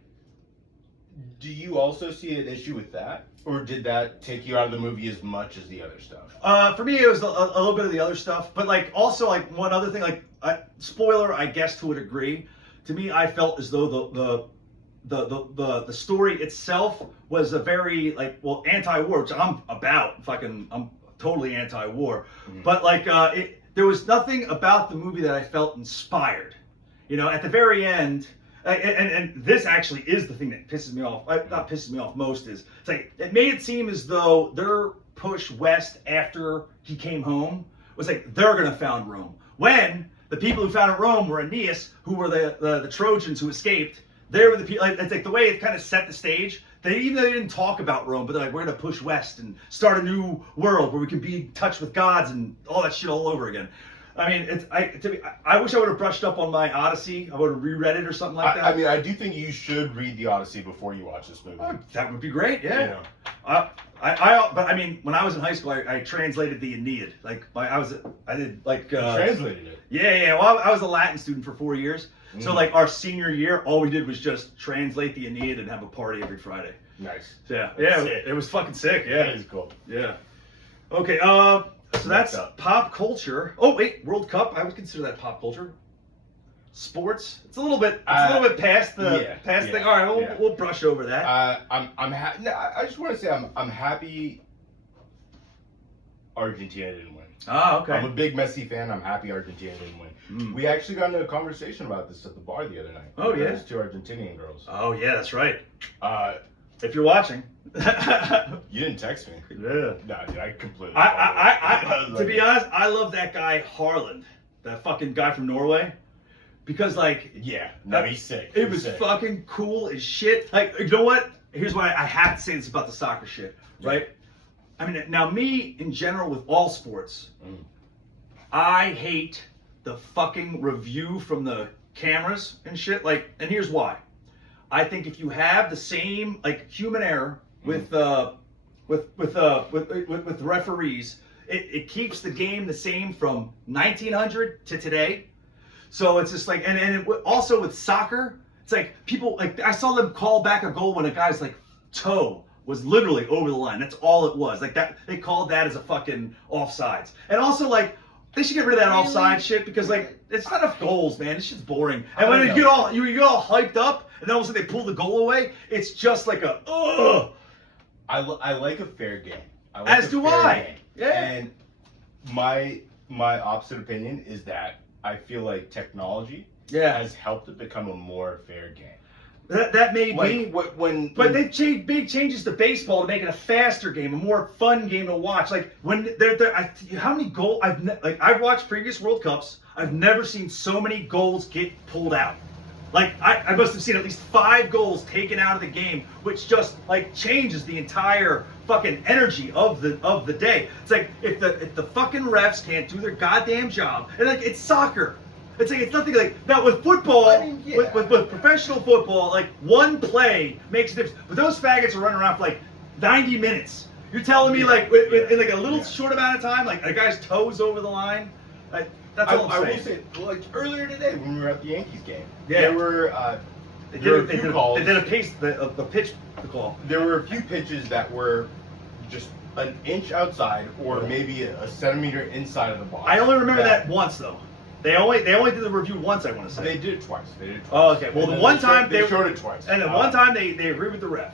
Do you also see an issue with that? Or did that take you out of the movie as much as the other stuff? For me, it was a little bit of the other stuff, but like also like one other thing, like spoiler, I guess to a degree. To me, I felt as though the story itself was a very anti-war, which I'm about. I'm totally anti-war, but like there was nothing about the movie that I felt inspired. At the very end. And this actually is the thing that pisses me off. Not pisses me off most is it's like it made it seem as though their push west after he came home was like they're gonna found Rome. When the people who founded Rome were Aeneas, who were the Trojans who escaped. They were the people. It's like the way it kind of set the stage. Even though they didn't talk about Rome, but they're like we're gonna push west and start a new world where we can be in touch with gods and all that shit all over again. I mean, I wish I would have brushed up on my Odyssey. I would have reread it or something like that. I mean, I do think you should read the Odyssey before you watch this movie. That would be great. Yeah. But I mean, when I was in high school, I translated the Aeneid. Like I did like. Translated it. Yeah. Well, I was a Latin student for 4 years. So like our senior year, all we did was just translate the Aeneid and have a party every Friday. Nice. So, it was fucking sick. Yeah. That is cool. Yeah. Okay. So that's pop culture. Oh wait, World Cup. I would consider that pop culture. sports. It's a little bit past the thing. All right, we'll brush over that. No, I just want to say I'm happy Argentina didn't win. Ah, okay. I'm a big Messi fan. I'm happy Argentina didn't win. We actually got into a conversation about this at the bar the other night. Oh, yeah? There's two Argentinian girls. Oh, yeah, that's right. If you're watching. You didn't text me. Yeah. No, dude, I completely. To be honest, I love that guy Harland, that fucking guy from Norway, because like. Yeah. No, he's sick. It was fucking cool as shit. Like, you know what? Here's why I have to say this about the soccer shit, right? I mean, now me in general with all sports, I hate the fucking review from the cameras and shit. Like, and here's why. I think if you have the same like human error with the referees, it keeps the game the same from 1900 to today. So it's just like, and also with soccer, it's like people like I saw them call back a goal when a guy's like toe was literally over the line. That's all it was. Like that, they called that as a fucking offsides. And also like, they should get rid of that offside shit because like it's not enough goals, man. This shit's boring. And when you get all hyped up, and then all of a sudden they pull the goal away, it's just like a ugh. I like a fair game. As do I. Yeah. And my opposite opinion is that I feel like technology has helped it become a more fair game. That may be, but they've made big changes to baseball to make it a faster game, a more fun game to watch. Like when how many goals I've watched previous World Cups, I've never seen so many goals get pulled out. Like I must have seen at least 5 goals taken out of the game, which just like changes the entire fucking energy of the day. It's like if the fucking refs can't do their goddamn job, and like it's soccer. It's like it's nothing like now with football, with professional football, like one play makes a difference. But those faggots are running around for like 90 minutes. You're telling me in like a little short amount of time, like a guy's toes over the line. Like, that's all I'm saying. I will say, like earlier today when we were at the Yankees game, there were they did a pitch to call. There were a few pitches that were just an inch outside or maybe a centimeter inside of the box. I only remember that once though. They only did the review once, I want to say. They did it twice. Oh, okay. Well, the one time they showed it twice. And then one time they agreed with the ref.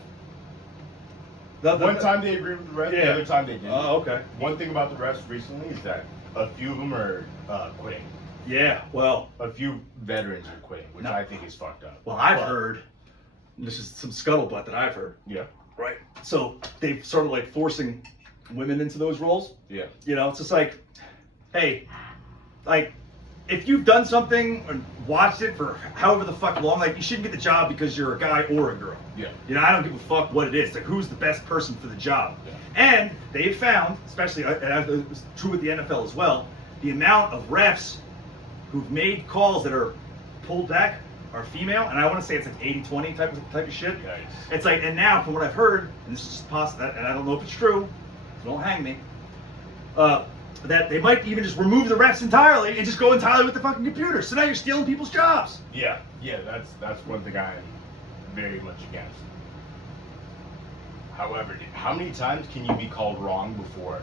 One time they agreed with the ref, the other time they didn't. Oh, okay. One thing about the refs recently is that a few of them are quitting. Yeah, well. A few veterans are quitting, which I think is fucked up. Well, I've heard, this is some scuttlebutt that I've heard. Yeah. Right. So they've started like forcing women into those roles. Yeah. You know, it's just like, hey, like, if you've done something and watched it for however the fuck long, like you shouldn't get the job because you're a guy or a girl. Yeah. You know, I don't give a fuck what it is. Like who's the best person for the job. Yeah. And they've found, especially, and it's true with the NFL as well, the amount of refs who've made calls that are pulled back are female, and I want to say it's like 80-20 type of shit. Nice. It's like, and now from what I've heard, and this is just possible, and I don't know if it's true, so don't hang me, that they might even just remove the refs entirely and just go entirely with the fucking computer. So now you're stealing people's jobs. Yeah, that's one thing I'm very much against. However, how many times can you be called wrong before,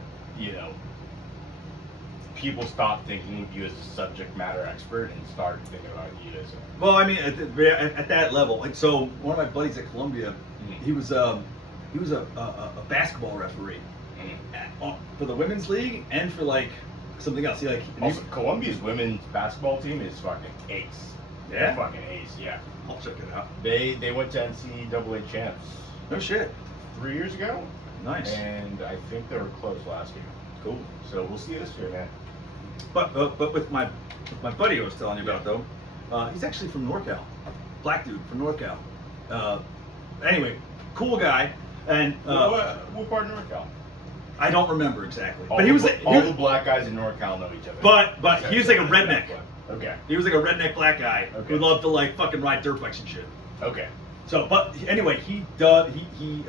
people stop thinking of you as a subject matter expert and start thinking about you as a... Well, I mean, at that level, like, so one of my buddies at Columbia, he was a basketball referee. For the women's league and for like something else. Also, Columbia's women's basketball team is fucking ace. Yeah? They're fucking ace, yeah. I'll check it out. They went to NCAA champs. No shit. 3 years ago. Nice. And I think they were close last year. Cool. So we'll see this year, man. But with my buddy I was telling you about though, he's actually from NorCal. Black dude from NorCal. Anyway, cool guy. And what part of NorCal? I don't remember exactly. All but he was all the black guys in NorCal know each other. But he was like a redneck. Okay. He was like a redneck black guy who loved to like fucking ride dirt bikes and shit. Okay. So, but anyway, he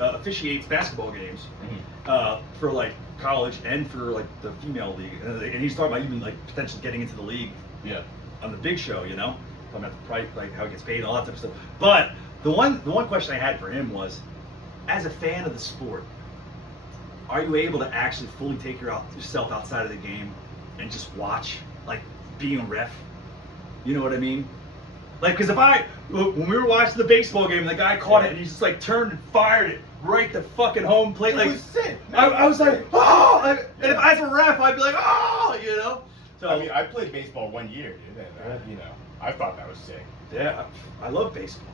officiates basketball games for like college and for like the female league, and he's talking about even like potentially getting into the league. Yeah. On the big show, talking about the price, like how he gets paid, all that type of stuff. But the one question I had for him was, as a fan of the sport, are you able to actually fully take yourself outside of the game and just watch, like being a ref? You know what I mean? Like, because when we were watching the baseball game, the guy caught it and he just like turned and fired it right to fucking home plate. It Like, was sick. I was like, oh! And if I was a ref, I'd be like, oh! You know? So, I mean, I played baseball 1 year, dude, and you know, I thought that was sick. yeah, I love baseball.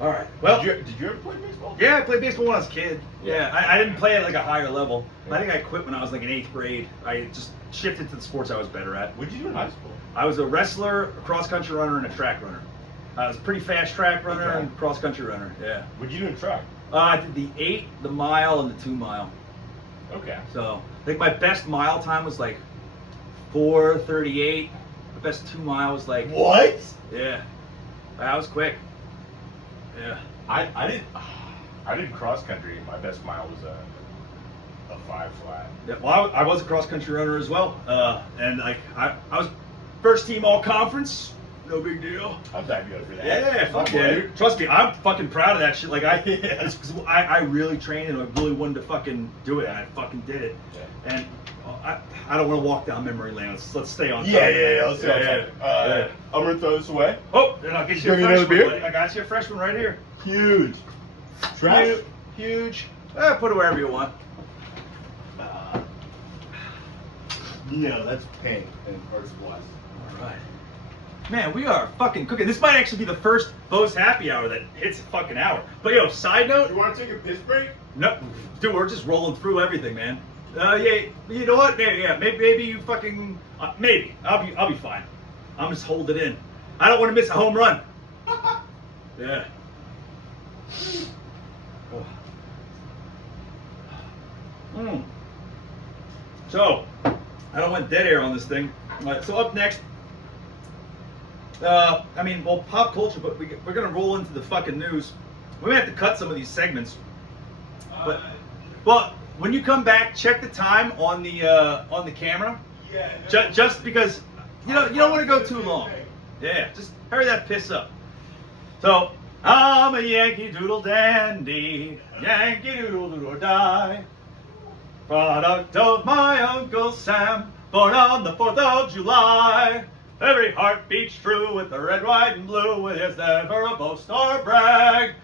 All right. Well, Did you ever play baseball? yeah, I played baseball when I was a kid. Yeah. Yeah, I didn't play at like a higher level. Yeah. I think I quit when I was like in 8th grade. I just shifted to the sports I was better at. What did you do in high school? I was a wrestler, a cross-country runner, and a track runner. I was a pretty fast track runner Okay. and cross-country runner, yeah. What did you do in track? I did the 8, the mile, and the 2 mile. Okay. So, I think my best mile time was like 4:38. The best 2 mile was like, What? yeah. I was quick. Yeah. I did cross country. My best mile was a 5 flat. Yeah, well, I was a cross-country runner as well. And like, I was first team all-conference. No big deal. I'm happy for that. Yeah, fuck yeah, dude. Trust me, I'm fucking proud of that shit. Like, it's 'cause I really trained and I really wanted to fucking do it, and I fucking did it. Yeah. And I don't want to walk down memory lane. Let's stay on. Yeah, topic. let's see. Yeah. I'm gonna throw this away. Oh, and I'll get you a Give me fresh another one. beer? Buddy. I got you a fresh one right here. Huge. Trash. Huge. Put it wherever you want. No, that's pink and first blast. All right. Man, we are fucking cooking. This might actually be the first Beau's happy hour that hits a fucking hour. But yo, side note. You want to take a piss break? No, dude, we're just rolling through everything, man. Yeah, you know what? Yeah, maybe you fucking, maybe I'll be fine. I'm just holding it in. I don't want to miss a home run. Yeah. Oh. So, I don't want dead air on this thing. So up next, pop culture, but we're gonna roll into the fucking news. We might have to cut some of these segments. But, well, when you come back, check the time on the camera. Yeah. Just because you don't want to go too long. Yeah, just hurry that piss up. So I'm a Yankee Doodle dandy, Yankee Doodle or die. Product of my Uncle Sam, born on the 4th of July. Every heart beats true with the red, white, and blue. It is never a boast or brag.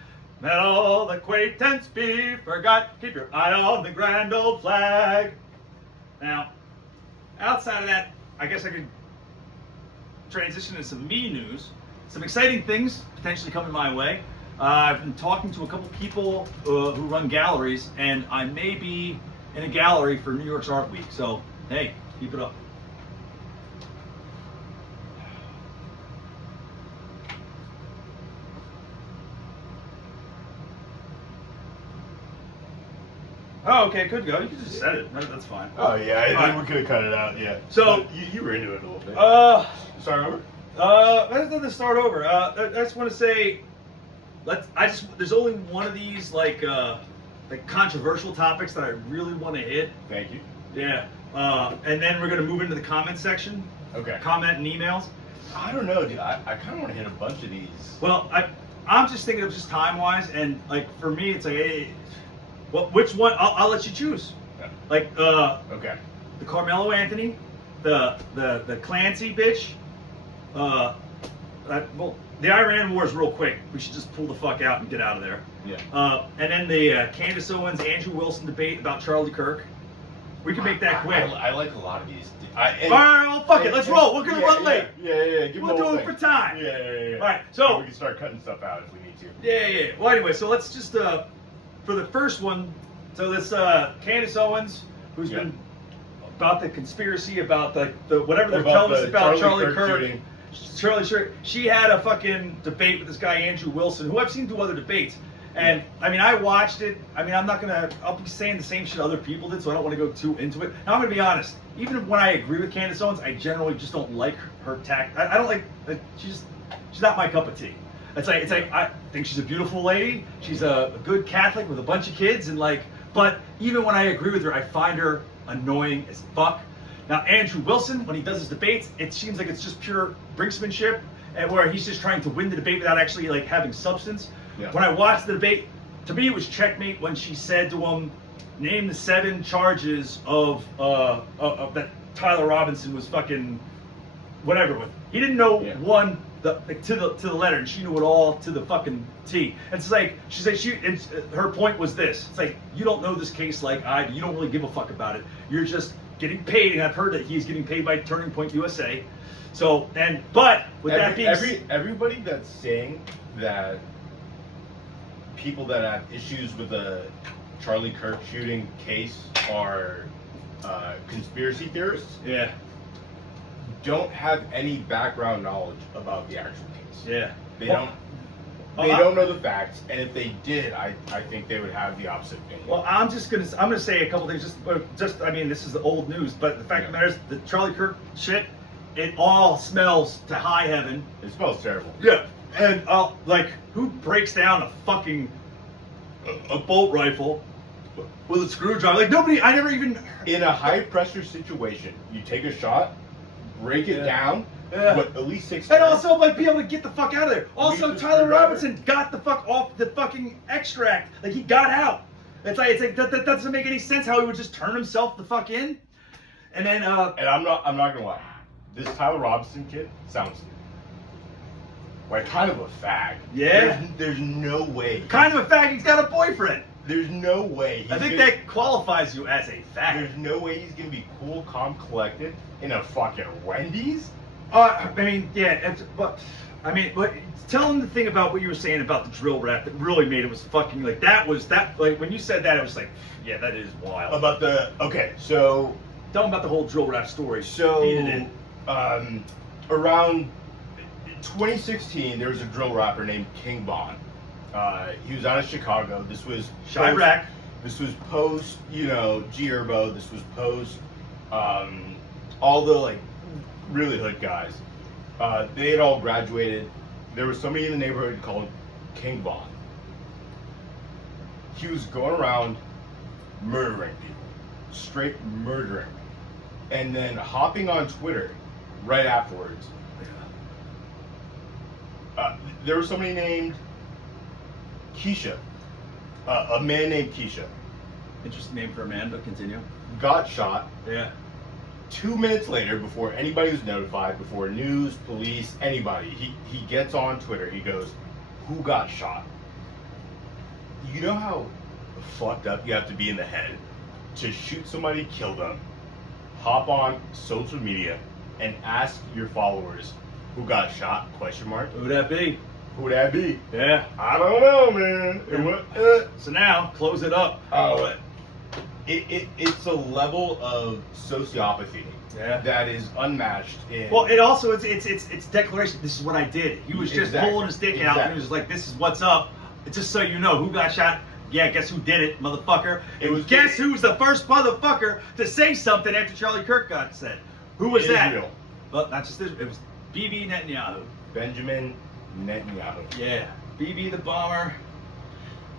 Let all acquaintance be forgot. Keep your eye on the grand old flag. Now, outside of that, I guess I could transition into some me news. Some exciting things potentially coming my way. I've been talking to a couple people who run galleries, and I may be in a gallery for New York's Art Week. So, hey, keep it up. Oh, okay, could go. You could just set it. That's fine. Oh yeah, I think Alright. we could have cut it out. Yeah. So- But you were into it a little bit. Start over. Let's let this start over. I just want to say, there's only one of these like controversial topics that I really want to hit. Thank you. Yeah. And then we're gonna move into the comment section. Okay. Comment and emails. I don't know, dude. I kind of want to hit a bunch of these. Well, I'm just thinking of just time wise, and like for me, it's like, hey, well, which one? I'll let you choose. Yeah. Like Okay. the Carmelo Anthony, the Clancy bitch. Well, the Iran war is real quick. We should just pull the fuck out and get out of there. Yeah. And then the Candace Owens, Andrew Wilson debate about Charlie Kirk. We can make that quick. I like a lot of these. All right, well, fuck it. Let's roll. We're gonna run late. Yeah. Give We'll do it for time. Yeah. All right, so- we can start cutting stuff out if we need to. Yeah. Well, anyway, so let's just for the first one. So this Candace Owens, who's Yeah. been about the conspiracy about the whatever they're About telling us the about Charlie Charlie Kirk Kirk. shooting. Charlie Kirk. She had a fucking debate with this guy Andrew Wilson, who I've seen do other debates. And I mean, I watched it. I mean, I'll be saying the same shit other people did, so I don't want to go too into it. Now, I'm going to be honest. Even when I agree with Candace Owens, I generally just don't like her tact. I don't like, she's not my cup of tea. It's like, I think she's a beautiful lady. She's a good Catholic with a bunch of kids, and like, but even when I agree with her, I find her annoying as fuck. Now, Andrew Wilson, when he does his debates, it seems like it's just pure brinksmanship, and where he's just trying to win the debate without actually like having substance. Yeah. When I watched the debate, to me it was checkmate when she said to him, "Name the 7 charges of that Tyler Robinson was fucking whatever with." He didn't know Yeah. one like, to the letter, and she knew it all to the fucking T. And it's like she's like her point was this. It's like, you don't know this case like I do. You don't really give a fuck about it. You're just getting paid, and I've heard that he's getting paid by Turning Point USA. So but with that being everybody that's saying that people that have issues with the Charlie Kirk shooting case are conspiracy theorists. Yeah. Don't have any background knowledge about the actual case. Yeah. They don't know the facts, and if they did, I think they would have the opposite opinion. Well, I'm gonna say a couple things. I mean, this is the old news, but the fact of the matter is, the Charlie Kirk shit, it all smells to high heaven. It smells terrible. Yeah, and like, who breaks down a fucking a bolt rifle with a screwdriver? Like, nobody. I never even. In a high pressure situation, you take a shot, break it down. Yeah. What, at least 6 And times? also, like, be able to get the fuck out of there. Also, the Tyler screwdriver. Robinson got the fuck off the fucking extract. Like, he got out. It's like that doesn't make any sense how he would just turn himself the fuck in. And then And I'm not gonna lie. This Tyler Robinson kid sounds like kind of a fag. Yeah. There's no way. kind of a fag. He's got a boyfriend. There's no way. I think that qualifies you as a fag. There's no way he's gonna be cool, calm, collected in a fucking Wendy's. I mean, yeah, but tell him the thing about what you were saying about the drill rap that really made it was fucking like like when you said that, it was like, yeah, that is wild. About the so Tell him about the whole drill rap story. so Feed it in. around 2016, there was a drill rapper named King Von. He was out of Chicago. This was Chirac. This was post, G Herbo. This was post all the like really hood guys. They had all graduated. There was somebody in the neighborhood called King Von. He was going around murdering people, straight murdering, and then hopping on Twitter right afterwards. There was somebody named Keisha, a man named Keisha, Interesting name for a man, but continue. got shot. Yeah. 2 minutes later, before anybody was notified, before news, police, anybody, he gets on Twitter. He goes, "Who got shot?" You know how fucked up you have to be in the head to shoot somebody, kill them, hop on social media, and ask your followers who got shot? Question mark. Who would that be? Who would that be? Yeah. I don't know, man. So now, close it up. It's a level of sociopathy that is unmatched in. Well, it also it's declaration. This is what I did. He was just Exactly. pulling his dick out, and he was like, "This is what's up." Just so you know, who got shot? Yeah, guess who did it, motherfucker? Guess who's the first motherfucker to say something after Charlie Kirk got said? Who was that? Israel. Well, not just Israel. It was Bibi Netanyahu. Benjamin Netanyahu. Yeah, Bibi the bomber.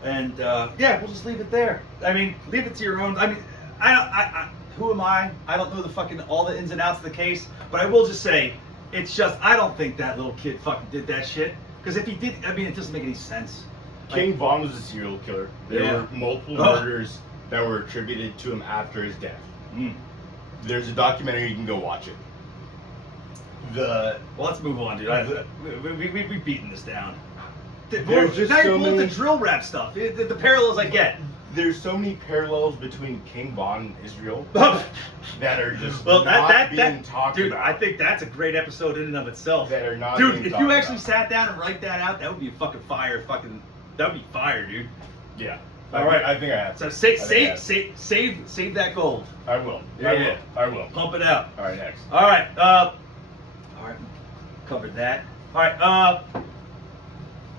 And yeah, we'll just leave it there. I mean, leave it to your own. I mean, I who am I? I don't know the fucking all the ins and outs of the case, but I will just say, it's just I don't think that little kid fucking did that shit. Because if he did, I mean, it doesn't make any sense. King Von was a serial killer. There were multiple murders that were attributed to him after his death. There's a documentary, you can go watch it. Well, let's move on, dude. We've beaten this down. There's just now so you're pulling many- the drill rap stuff. The parallels I get. There's so many parallels between King Von and Israel that are just not being talked dude, about. I think that's a great episode in and of itself. That are not dude, being if talked you actually about. sat down and write that out, that would be fucking fire. That would be fire, dude. Yeah. All right. I think I have. So I think I have. save that gold. I will. Yeah. I will. Pump it out. All right, next. All right. Covered that. All right.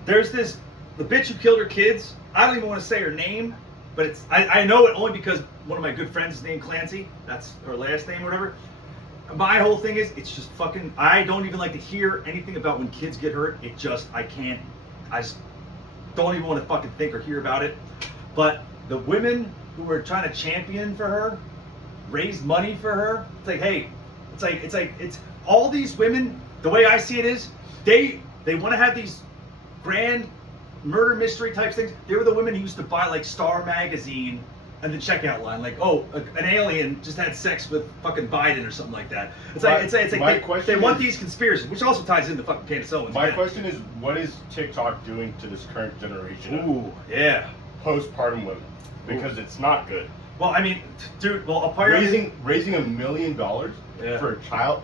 There's the bitch who killed her kids. I don't even want to say her name, but I know it only because one of my good friends is named Clancy. That's her last name or whatever. My whole thing is, it's just fucking, I don't even like to hear anything about when kids get hurt. I just don't even want to fucking think or hear about it. But the women who were trying to champion for her, raise money for her, it's like, hey, it's all these women, the way I see it is, they want to have these grand murder mystery type things. They were the women who used to buy like Star magazine and the checkout line, like, oh, an alien just had sex with fucking Biden or something like that. It's like they want these conspiracies, which also ties into fucking Candace Owens. My question is, what is TikTok doing to this current generation Ooh, yeah. of postpartum women? Because it's not good. Well, I mean, dude, well, apparently Raising $1 million Yeah. for a child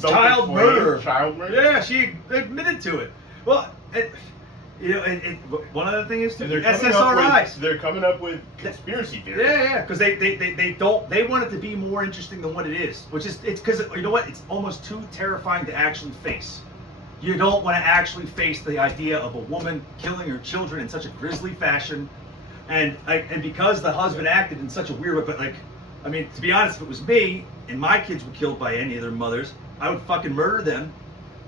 child murder. Child murder. Yeah, she admitted to it. Well, one other thing is too, SSRIs. They're coming up with conspiracy theories. Yeah, because they want it to be more interesting than what it is, which is it's because you know what, it's almost too terrifying to actually face. You don't want to actually face the idea of a woman killing her children in such a grisly fashion, and because the husband acted in such a weird way. But like, I mean, to be honest, if it was me and my kids were killed by any of their mothers, I would fucking murder them,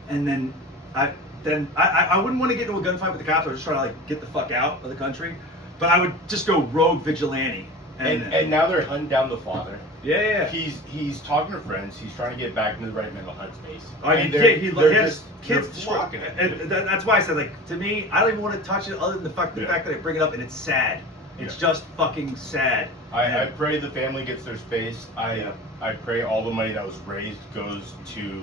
and then I wouldn't want to get into a gunfight with the cops. I would just try to like get the fuck out of the country, but I would just go rogue vigilante. And now they're hunting down the father. Yeah. He's talking to friends. He's trying to get back into the right mental headspace. I mean, he has kids blocking it. And that's why I said, like, to me, I don't even want to touch it other than the fact that I bring it up, and it's sad. It's just fucking sad. I pray the family gets their space. I pray all the money that was raised goes to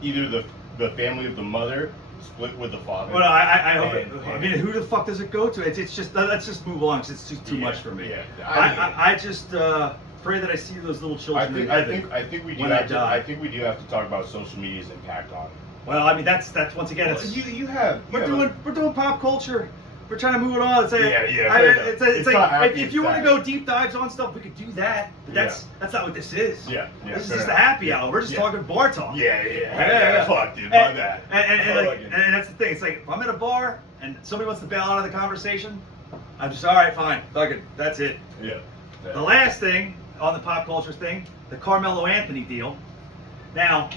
either the family of the mother split with the father. Well, I hope. I mean, who the fuck does it go to? It's just let's just move along because it's too much for me. Yeah. I just pray that I see those little children. I think we do have to. I think we do have to talk about social media's impact on it. Well, I mean that's once again it's we're doing pop culture. We're trying to move it on. If you want to go deep dives on stuff, we could do that. But that's not what this is. Yeah. This is just a happy hour. We're just talking bar talk. Yeah. Fuck, dude. My bad. And that's the thing. It's like if I'm at a bar and somebody wants to bail out of the conversation, I'm just all right, fine, fuck it, that's it. Yeah. The last thing on the pop culture thing, the Carmelo Anthony deal. Now,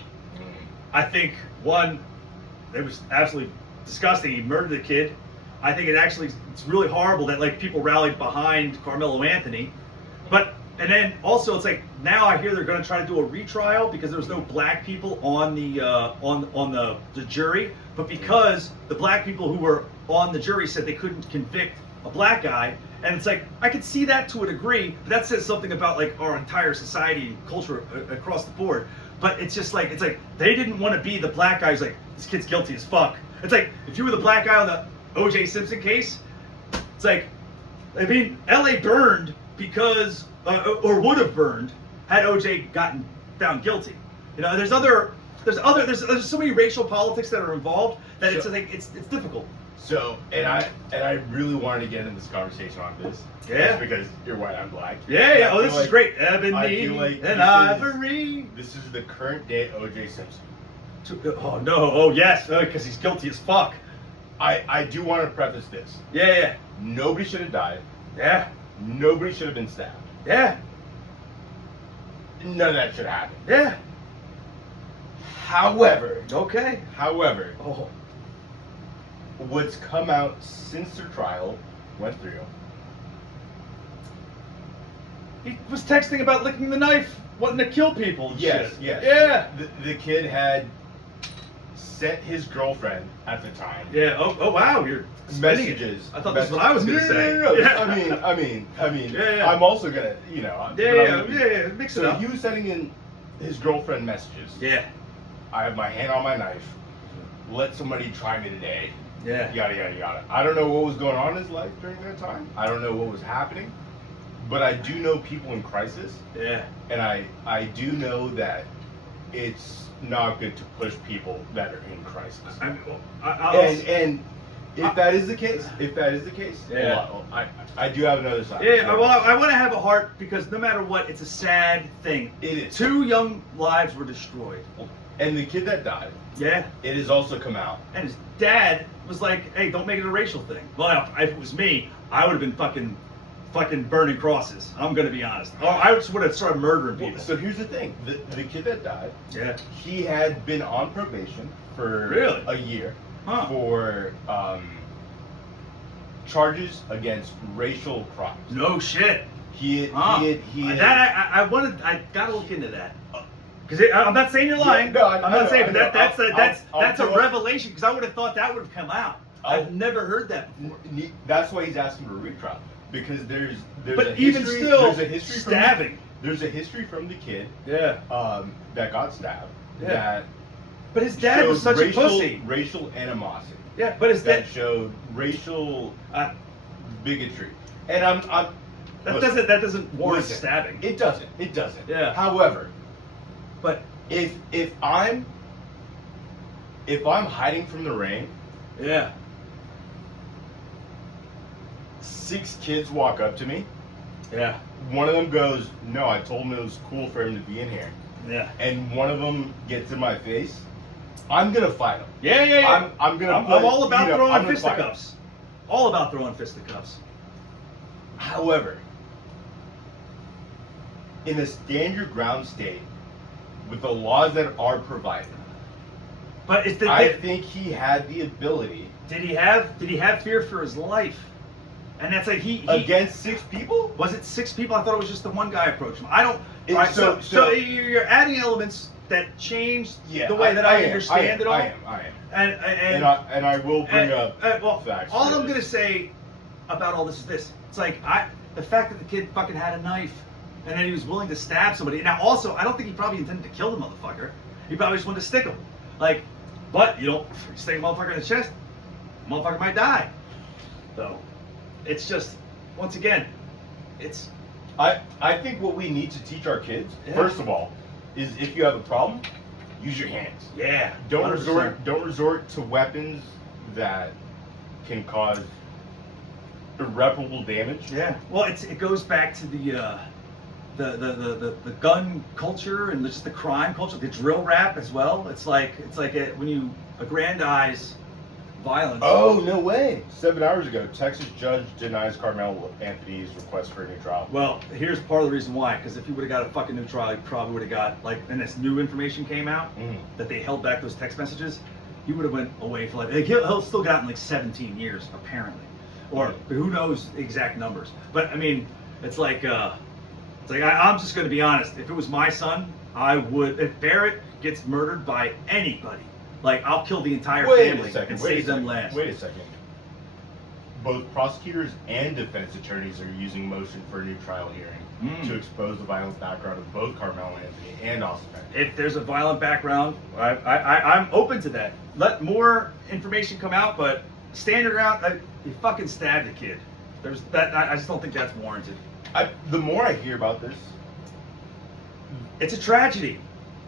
I think one, it was absolutely disgusting. He murdered the kid. I think it's really horrible that like people rallied behind Carmelo Anthony, and then also it's like now I hear they're going to try to do a retrial because there was no black people on the the jury, but because the black people who were on the jury said they couldn't convict a black guy, and it's like I could see that to a degree, but that says something about like our entire society and culture across the board. But it's just like they didn't want to be the black guy who's like this kid's guilty as fuck. It's like if you were the black guy on the O.J. Simpson case, it's like, I mean, L.A. burned because, or would have burned had O.J. gotten found guilty. You know, there's so many racial politics that are involved that it's difficult. So, and I really wanted to get in this conversation on this. Yeah. Just because you're white, I'm black. Yeah. Oh, this is great. Ebony and Ivory. This is the current day O.J. Simpson. Oh no. Oh yes. Because he's guilty as fuck. I do want to preface this. Yeah. Nobody should have died. Yeah. Nobody should have been stabbed. Yeah. None of that should happen. Yeah. However. Okay. Oh. What's come out since their trial went through. He was texting about licking the knife, wanting to kill people and shit. Yes. Yeah. The kid had sent his girlfriend at the time. Yeah. Oh wow. You're messages. I thought that's what I was gonna say. No. Yeah. I mean. Yeah. I'm also gonna, Yeah. Mix it up. So he was sending in his girlfriend messages. Yeah. I have my hand on my knife. Let somebody try me today. Yeah. Yada. I don't know what was going on in his life during that time. I don't know what was happening. But I do know people in crisis. Yeah. And I do know that it's not good to push people that are in crisis. And if that is the case, yeah. well, I do have another side. Yeah, well, I want to have a heart because no matter what, it's a sad thing. It is. 2 young lives were destroyed. And the kid that died. Yeah. It has also come out. And his dad was like, "Hey, don't make it a racial thing." Well, if it was me, I would have been fucking burning crosses. I'm gonna be honest. Or I just would have started murdering people. So here's the thing: the kid that died. Yeah. He had been on probation for a year for charges against racial crimes. No shit. I gotta look into that. Because I'm not saying you're lying. Yeah, no, I'm not saying, but that's a I'll revelation. Because I would have thought that would have come out. I've never heard that before. That's why he's asking for a retrial. because there's But a even history, still, there's a history stabbing. There's a history from the kid Yeah. that got stabbed. Yeah. That But his dad was showed such a pussy. racial animosity. Yeah, but his That dad showed racial bigotry. And I'm that listen, doesn't warrant listen, stabbing. It doesn't. It doesn't. Yeah. However, But if I'm hiding from the rain, yeah. 6 kids walk up to me. Yeah. One of them goes, "No, I told him it was cool for him to be in here." Yeah. And one of them gets in my face. I'm gonna fight him. Yeah. I'm gonna. I'm all about I'm throwing gonna fight him. fisticuffs. All about throwing fisticuffs. However, in a stand your ground state, with the laws that are provided, But it's I think he had the ability did he have fear for his life? And that's like he against 6 people. was it 6 people? I thought it was just the one guy approached him. I don't. It- Right, so- so you're adding elements that change Yeah, the way that I understand it all. I am. And I will bring up well, facts. all for I'm this. gonna say about all this is this: it's like the fact that the kid fucking had a knife and then he was willing to stab somebody. Now, also, I don't think he probably intended to kill the motherfucker. He probably just wanted to stick him. Like, but you don't stick a motherfucker in the chest, the motherfucker might die. So, it's just once again, it's I think what we need to teach our kids, Yeah. first of all, is if you have a problem, use your hands. yeah. Don't 100%. resort to weapons that can cause irreparable damage. Yeah. Well, it goes back to the gun culture and just the crime culture, the drill rap as well. It's like when you aggrandize violence. Oh, no way. 7 hours ago, Texas judge denies Carmelo Anthony's request for a new trial. Well, here's part of the reason why. Because if he would have got a fucking new trial, he probably would have got and this new information came out that they held back those text messages. He would have went away for he'll still get out in 17 years apparently, or who knows the exact numbers. But I mean, it's like I'm just going to be honest. If it was my son, I would. If Barrett gets murdered by anybody, I'll kill the entire family and save them last. Wait a second. Both prosecutors and defense attorneys are using motion for a new trial hearing to expose the violent background of both Carmelo Anthony and Austin Ekeler. If there's a violent background, I'm open to that. Let more information come out, but stand your ground. You fucking stabbed the kid. There's that. I just don't think that's warranted. The more I hear about this, It's a tragedy.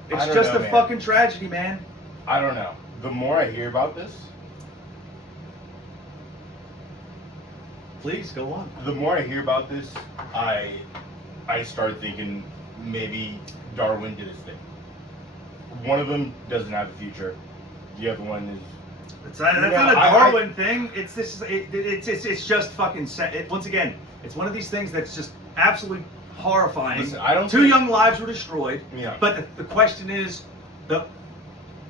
It's I don't just know, a man. fucking tragedy, man. I don't know. The more I hear about this, Please go on. the more I hear about this, I start thinking maybe Darwin did his thing. One of them doesn't have a future. The other one is. That's not a Darwin thing. It's this. It's just fucking. Once again, it's one of these things that's just absolutely horrifying. Listen, I don't Two think- young lives were destroyed. Yeah. But the question is, the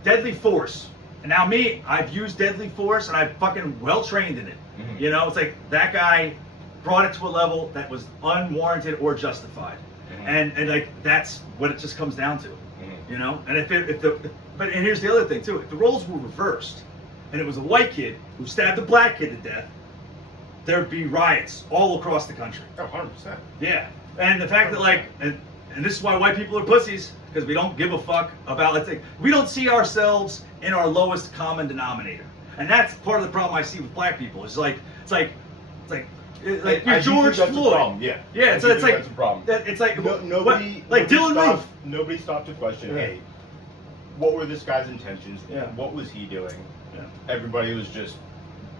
deadly force. And now I've used deadly force and I'm fucking well trained in it. Mhm. You know, it's like that guy brought it to a level that was unwarranted or justified. Mhm. And like that's what it just comes down to. Mhm. You know? And but here's the other thing too. If the roles were reversed and it was a white kid who stabbed a black kid to death, there'd be riots all across the country. Oh, 100%. Yeah. And the fact that and this is why white people are pussies, because we don't give a fuck about we don't see ourselves in our lowest common denominator. And that's part of the problem I see with black people. It's like I you're do think George that's a Floyd. problem, yeah. Yeah, I so do it's think like that's a problem. It's like Nobody Dylan stopped, Roof. Nobody stopped to question, Yeah. hey, what were this guy's intentions? Yeah. What was he doing? Yeah. Everybody was just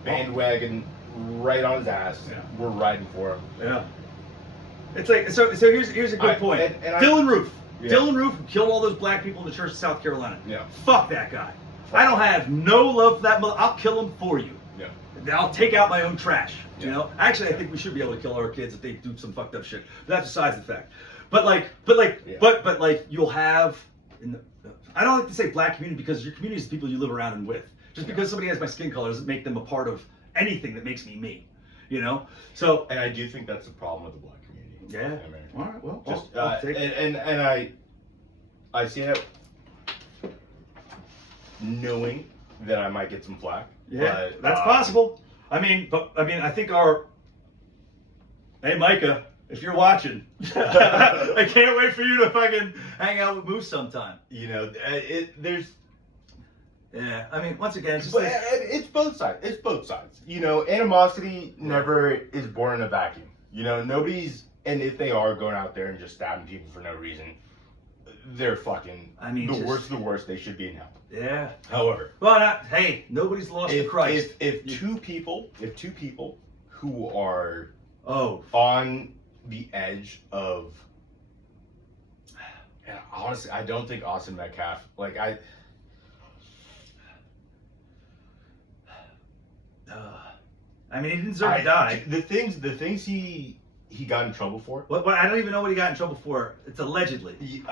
bandwagon right on his ass. Yeah. We're riding for him. Yeah. It's like so here's a good point. Dylan Roof. Yeah. Dylan Roof who killed all those black people in the church of South Carolina. Yeah. Fuck that guy. I don't have no love for that mother. I'll kill him for you. Yeah. I'll take out my own trash. You Yeah. know. Actually, I think we should be able to kill our kids if they do some fucked up shit. But that's besides the fact. But you'll have. I don't like to say black community because your community is the people you live around and with. Just because somebody has my skin color doesn't make them a part of anything that makes me me. You know. So. And I do think that's the problem with the black community. Yeah. in America. All right. Well. Just I'll take it. and I see it knowing that I might get some flack. Yeah, but, that's possible. I mean, I think Hey, Micah, if you're watching, I can't wait for you to fucking hang out with Moose sometime. You know, there's. Yeah, I mean, once again, it's just But like, it's both sides. It's both sides. You know, animosity never is born in a vacuum. You know, nobody's, and if they are going out there and just stabbing people for no reason, they're fucking. I mean, the worst of the worst. They should be in hell. Yeah. However, well, hey, nobody's lost to Christ. If two people who are oh on the edge of, and honestly, I don't think Austin Metcalf, like I mean, he didn't deserve to die. The things he got in trouble for. What? I don't even know what he got in trouble for. It's allegedly.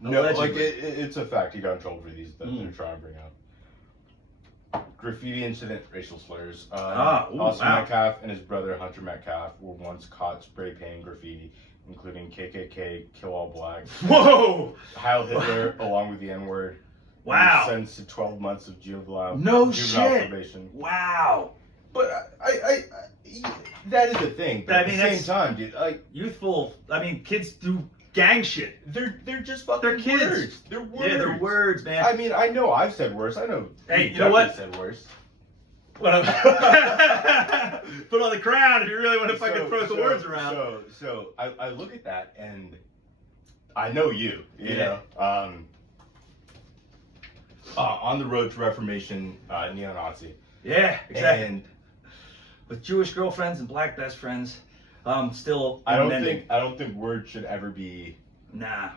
No, Allegedly. like it's a fact. He got in trouble for these that they're trying to bring up. Graffiti incident, racial slurs. Austin Metcalf and his brother Hunter Metcalf were once caught spray painting graffiti, including KKK, Kill All Black. Whoa! Heil Hitler, along with the N-word. Wow. Sentenced to 12 months of juvenile shit. probation. Wow. But I that is the thing. But at the same time, dude, like youthful. I mean, kids do gang shit. They're just fucking they're kids. Words. They're words. Yeah, they're words, man. I mean, I know I've said worse. I know. Hey, you know what? Said worse. Put on the crown if you really want to fucking throw the words around. So I look at that and I know you know. On the road to Reformation, neo-Nazi. Yeah, exactly. And with Jewish girlfriends and black best friends, still. I don't think words should ever be. Nah.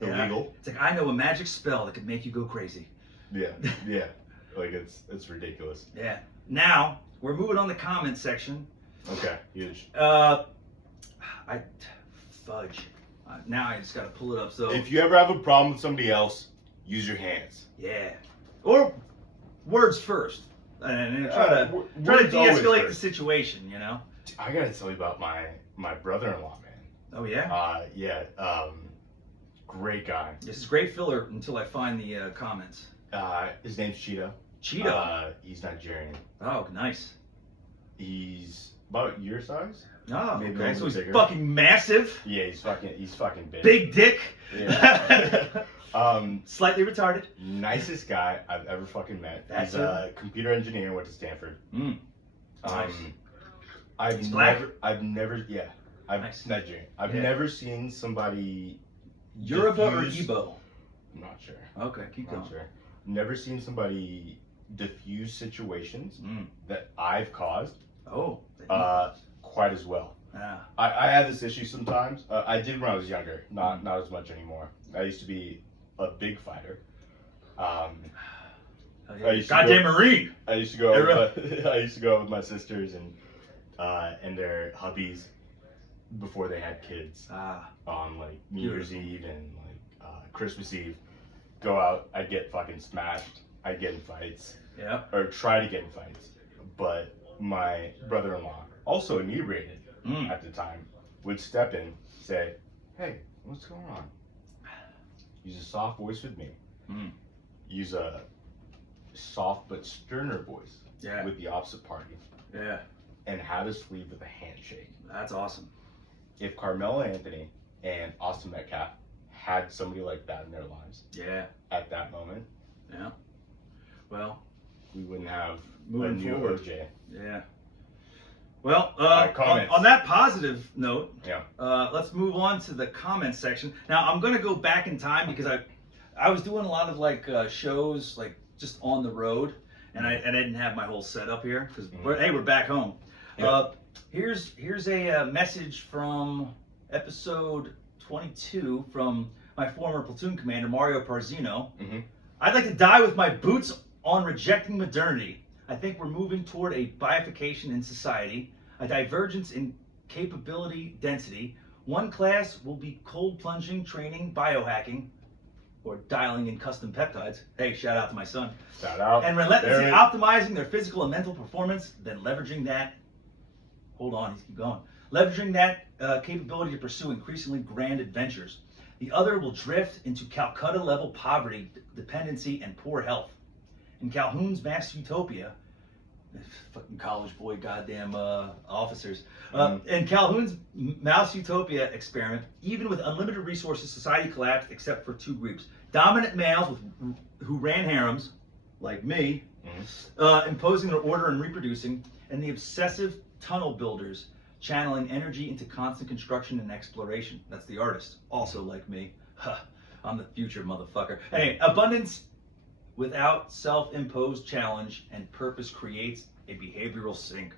Illegal. It's like I know a magic spell that could make you go crazy. Yeah. Like it's ridiculous. Yeah. Now we're moving on the comment section. Okay. Huge. Fudge. Now I just gotta pull it up. So if you ever have a problem with somebody else, use your hands. Yeah. Or words first, and try to de-escalate the situation. You know. I gotta tell you about my brother-in-law, man. Oh yeah. Great guy. This is great filler until I find the comments. His name's Cheeto. Cheeto. He's Nigerian. Oh, nice. He's about your size. Oh, maybe okay. So he's bigger. fucking massive. Yeah, he's fucking big. Big dick. Yeah. Slightly retarded. Nicest guy I've ever fucking met. That's he's a computer engineer, went to Stanford. Nice. I've never Nice. Nigerian. I've never seen somebody Yoruba or Igbo? I'm not sure. Okay, keep going. Not sure. Never seen somebody diffuse situations that I've caused quite as well. Yeah. I have this issue sometimes. I did when I was younger, not as much anymore. I used to be a big fighter. Goddamn Marine. I used to go with my sisters and their hubbies before they had kids on like New Year's Eve and like Christmas Eve. Go out, I'd get fucking smashed. I'd get in fights. Yeah. Or try to get in fights. But my brother-in-law, also inebriated at the time, would step in, say, "Hey, what's going on?" Use a soft voice with me. Use a soft but sterner voice with the opposite party. Yeah. And have us leave with a handshake. That's awesome. If Carmelo Anthony and Austin Metcalf had somebody like that in their lives, at that moment, well, we wouldn't have moving a new forward. OJ. Yeah. Well, on that positive note, let's move on to the comments section. Now, I'm going to go back in time because I was doing a lot of like shows like just on the road, and I didn't have my whole setup here because we're back home. Here's a message from episode 22 from my former platoon commander Mario Parzino. I'd like to die with my boots on rejecting modernity. I think we're moving toward a bifurcation in society, a divergence in capability density. One class will be cold plunging, training, biohacking, or dialing in custom peptides. Hey, shout out to my son. Shout out. And relentlessly optimizing their physical and mental performance, then leveraging that. Hold on, keep going. Leveraging that capability to pursue increasingly grand adventures. The other will drift into Calcutta-level poverty, dependency, and poor health. In Calhoun's mass utopia, Fucking college boy, goddamn officers. In Calhoun's Mouse Utopia experiment, even with unlimited resources, society collapsed except for 2 groups: dominant males who ran harems, like me, imposing their order and reproducing, and the obsessive tunnel builders channeling energy into constant construction and exploration. That's the artist, also like me. Huh, I'm the future, motherfucker. Anyway, abundance without self-imposed challenge and purpose creates a behavioral sink.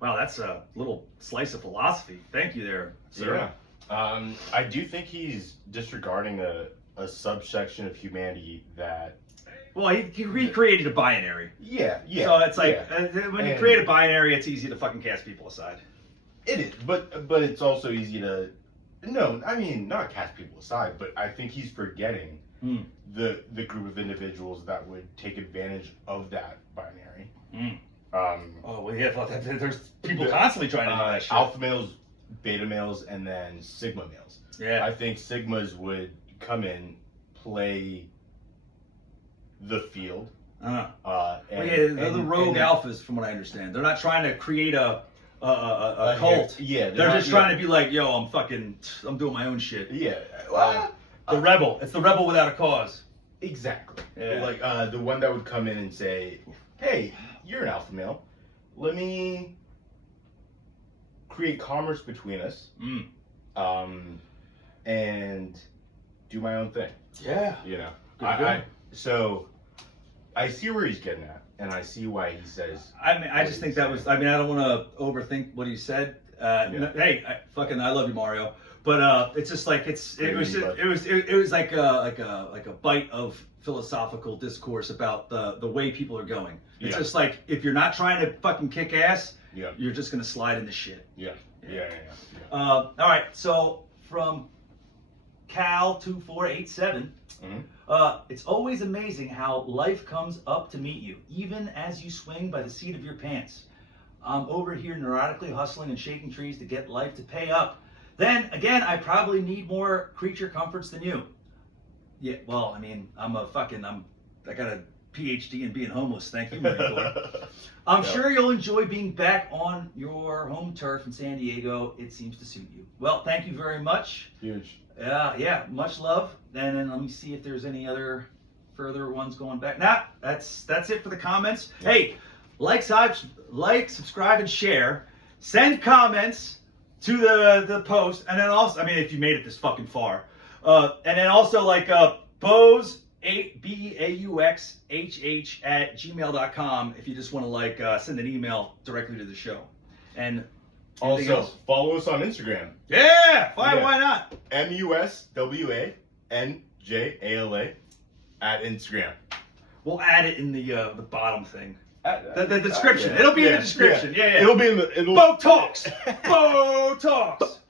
Wow, that's a little slice of philosophy. Thank you there, sir. Yeah. I do think he's disregarding a subsection of humanity that... Well, he recreated a binary. Yeah. So it's like, when you create a binary, it's easy to fucking cast people aside. It is, but it's also easy to... No, I mean, not cast people aside, but I think he's forgetting the group of individuals that would take advantage of that binary. There's people constantly trying to do that shit. Alpha males, beta males, and then sigma males. Yeah. I think sigmas would come in, play the field. They're the rogue alphas, from what I understand. They're not trying to create a cult. Yeah. They're just trying to be like, yo, I'm doing my own shit. Yeah. The rebel. It's the rebel without a cause. Exactly. Yeah. Like the one that would come in and say, hey, you're an alpha male. Let me create commerce between us. And do my own thing. Yeah. You know. So I see where he's getting at, and I see why he says. I just think that was. I don't want to overthink what he said. Hey, I love you, Mario. But it's just like it was like a bite of philosophical discourse about the way people are going. It's just like, if you're not trying to fucking kick ass, you're just gonna slide into shit. Yeah. All right, so from Cal2487, it's always amazing how life comes up to meet you, even as you swing by the seat of your pants. I'm over here neurotically hustling and shaking trees to get life to pay up. Then again, I probably need more creature comforts than you. Yeah, well, I mean, I got a PhD in being homeless. Thank you, Marine Corps. I'm sure you'll enjoy being back on your home turf in San Diego. It seems to suit you. Well, thank you very much. Huge. Yeah, much love. And then let me see if there's any other further ones going back. Nah, that's it for the comments. Yeah. Hey, like, subscribe, and share. Send comments to the post, and then also, I mean, if you made it this fucking far, and then also Beaux, BAUXHH @gmail.com if you just want to send an email directly to the show. And also follow us on Instagram. Yeah, why not? MUSWANJALA at Instagram. We'll add it in the bottom thing. The description. It'll be in the description. Yeah. It'll be in the. Beaux Talks. Beaux Talks.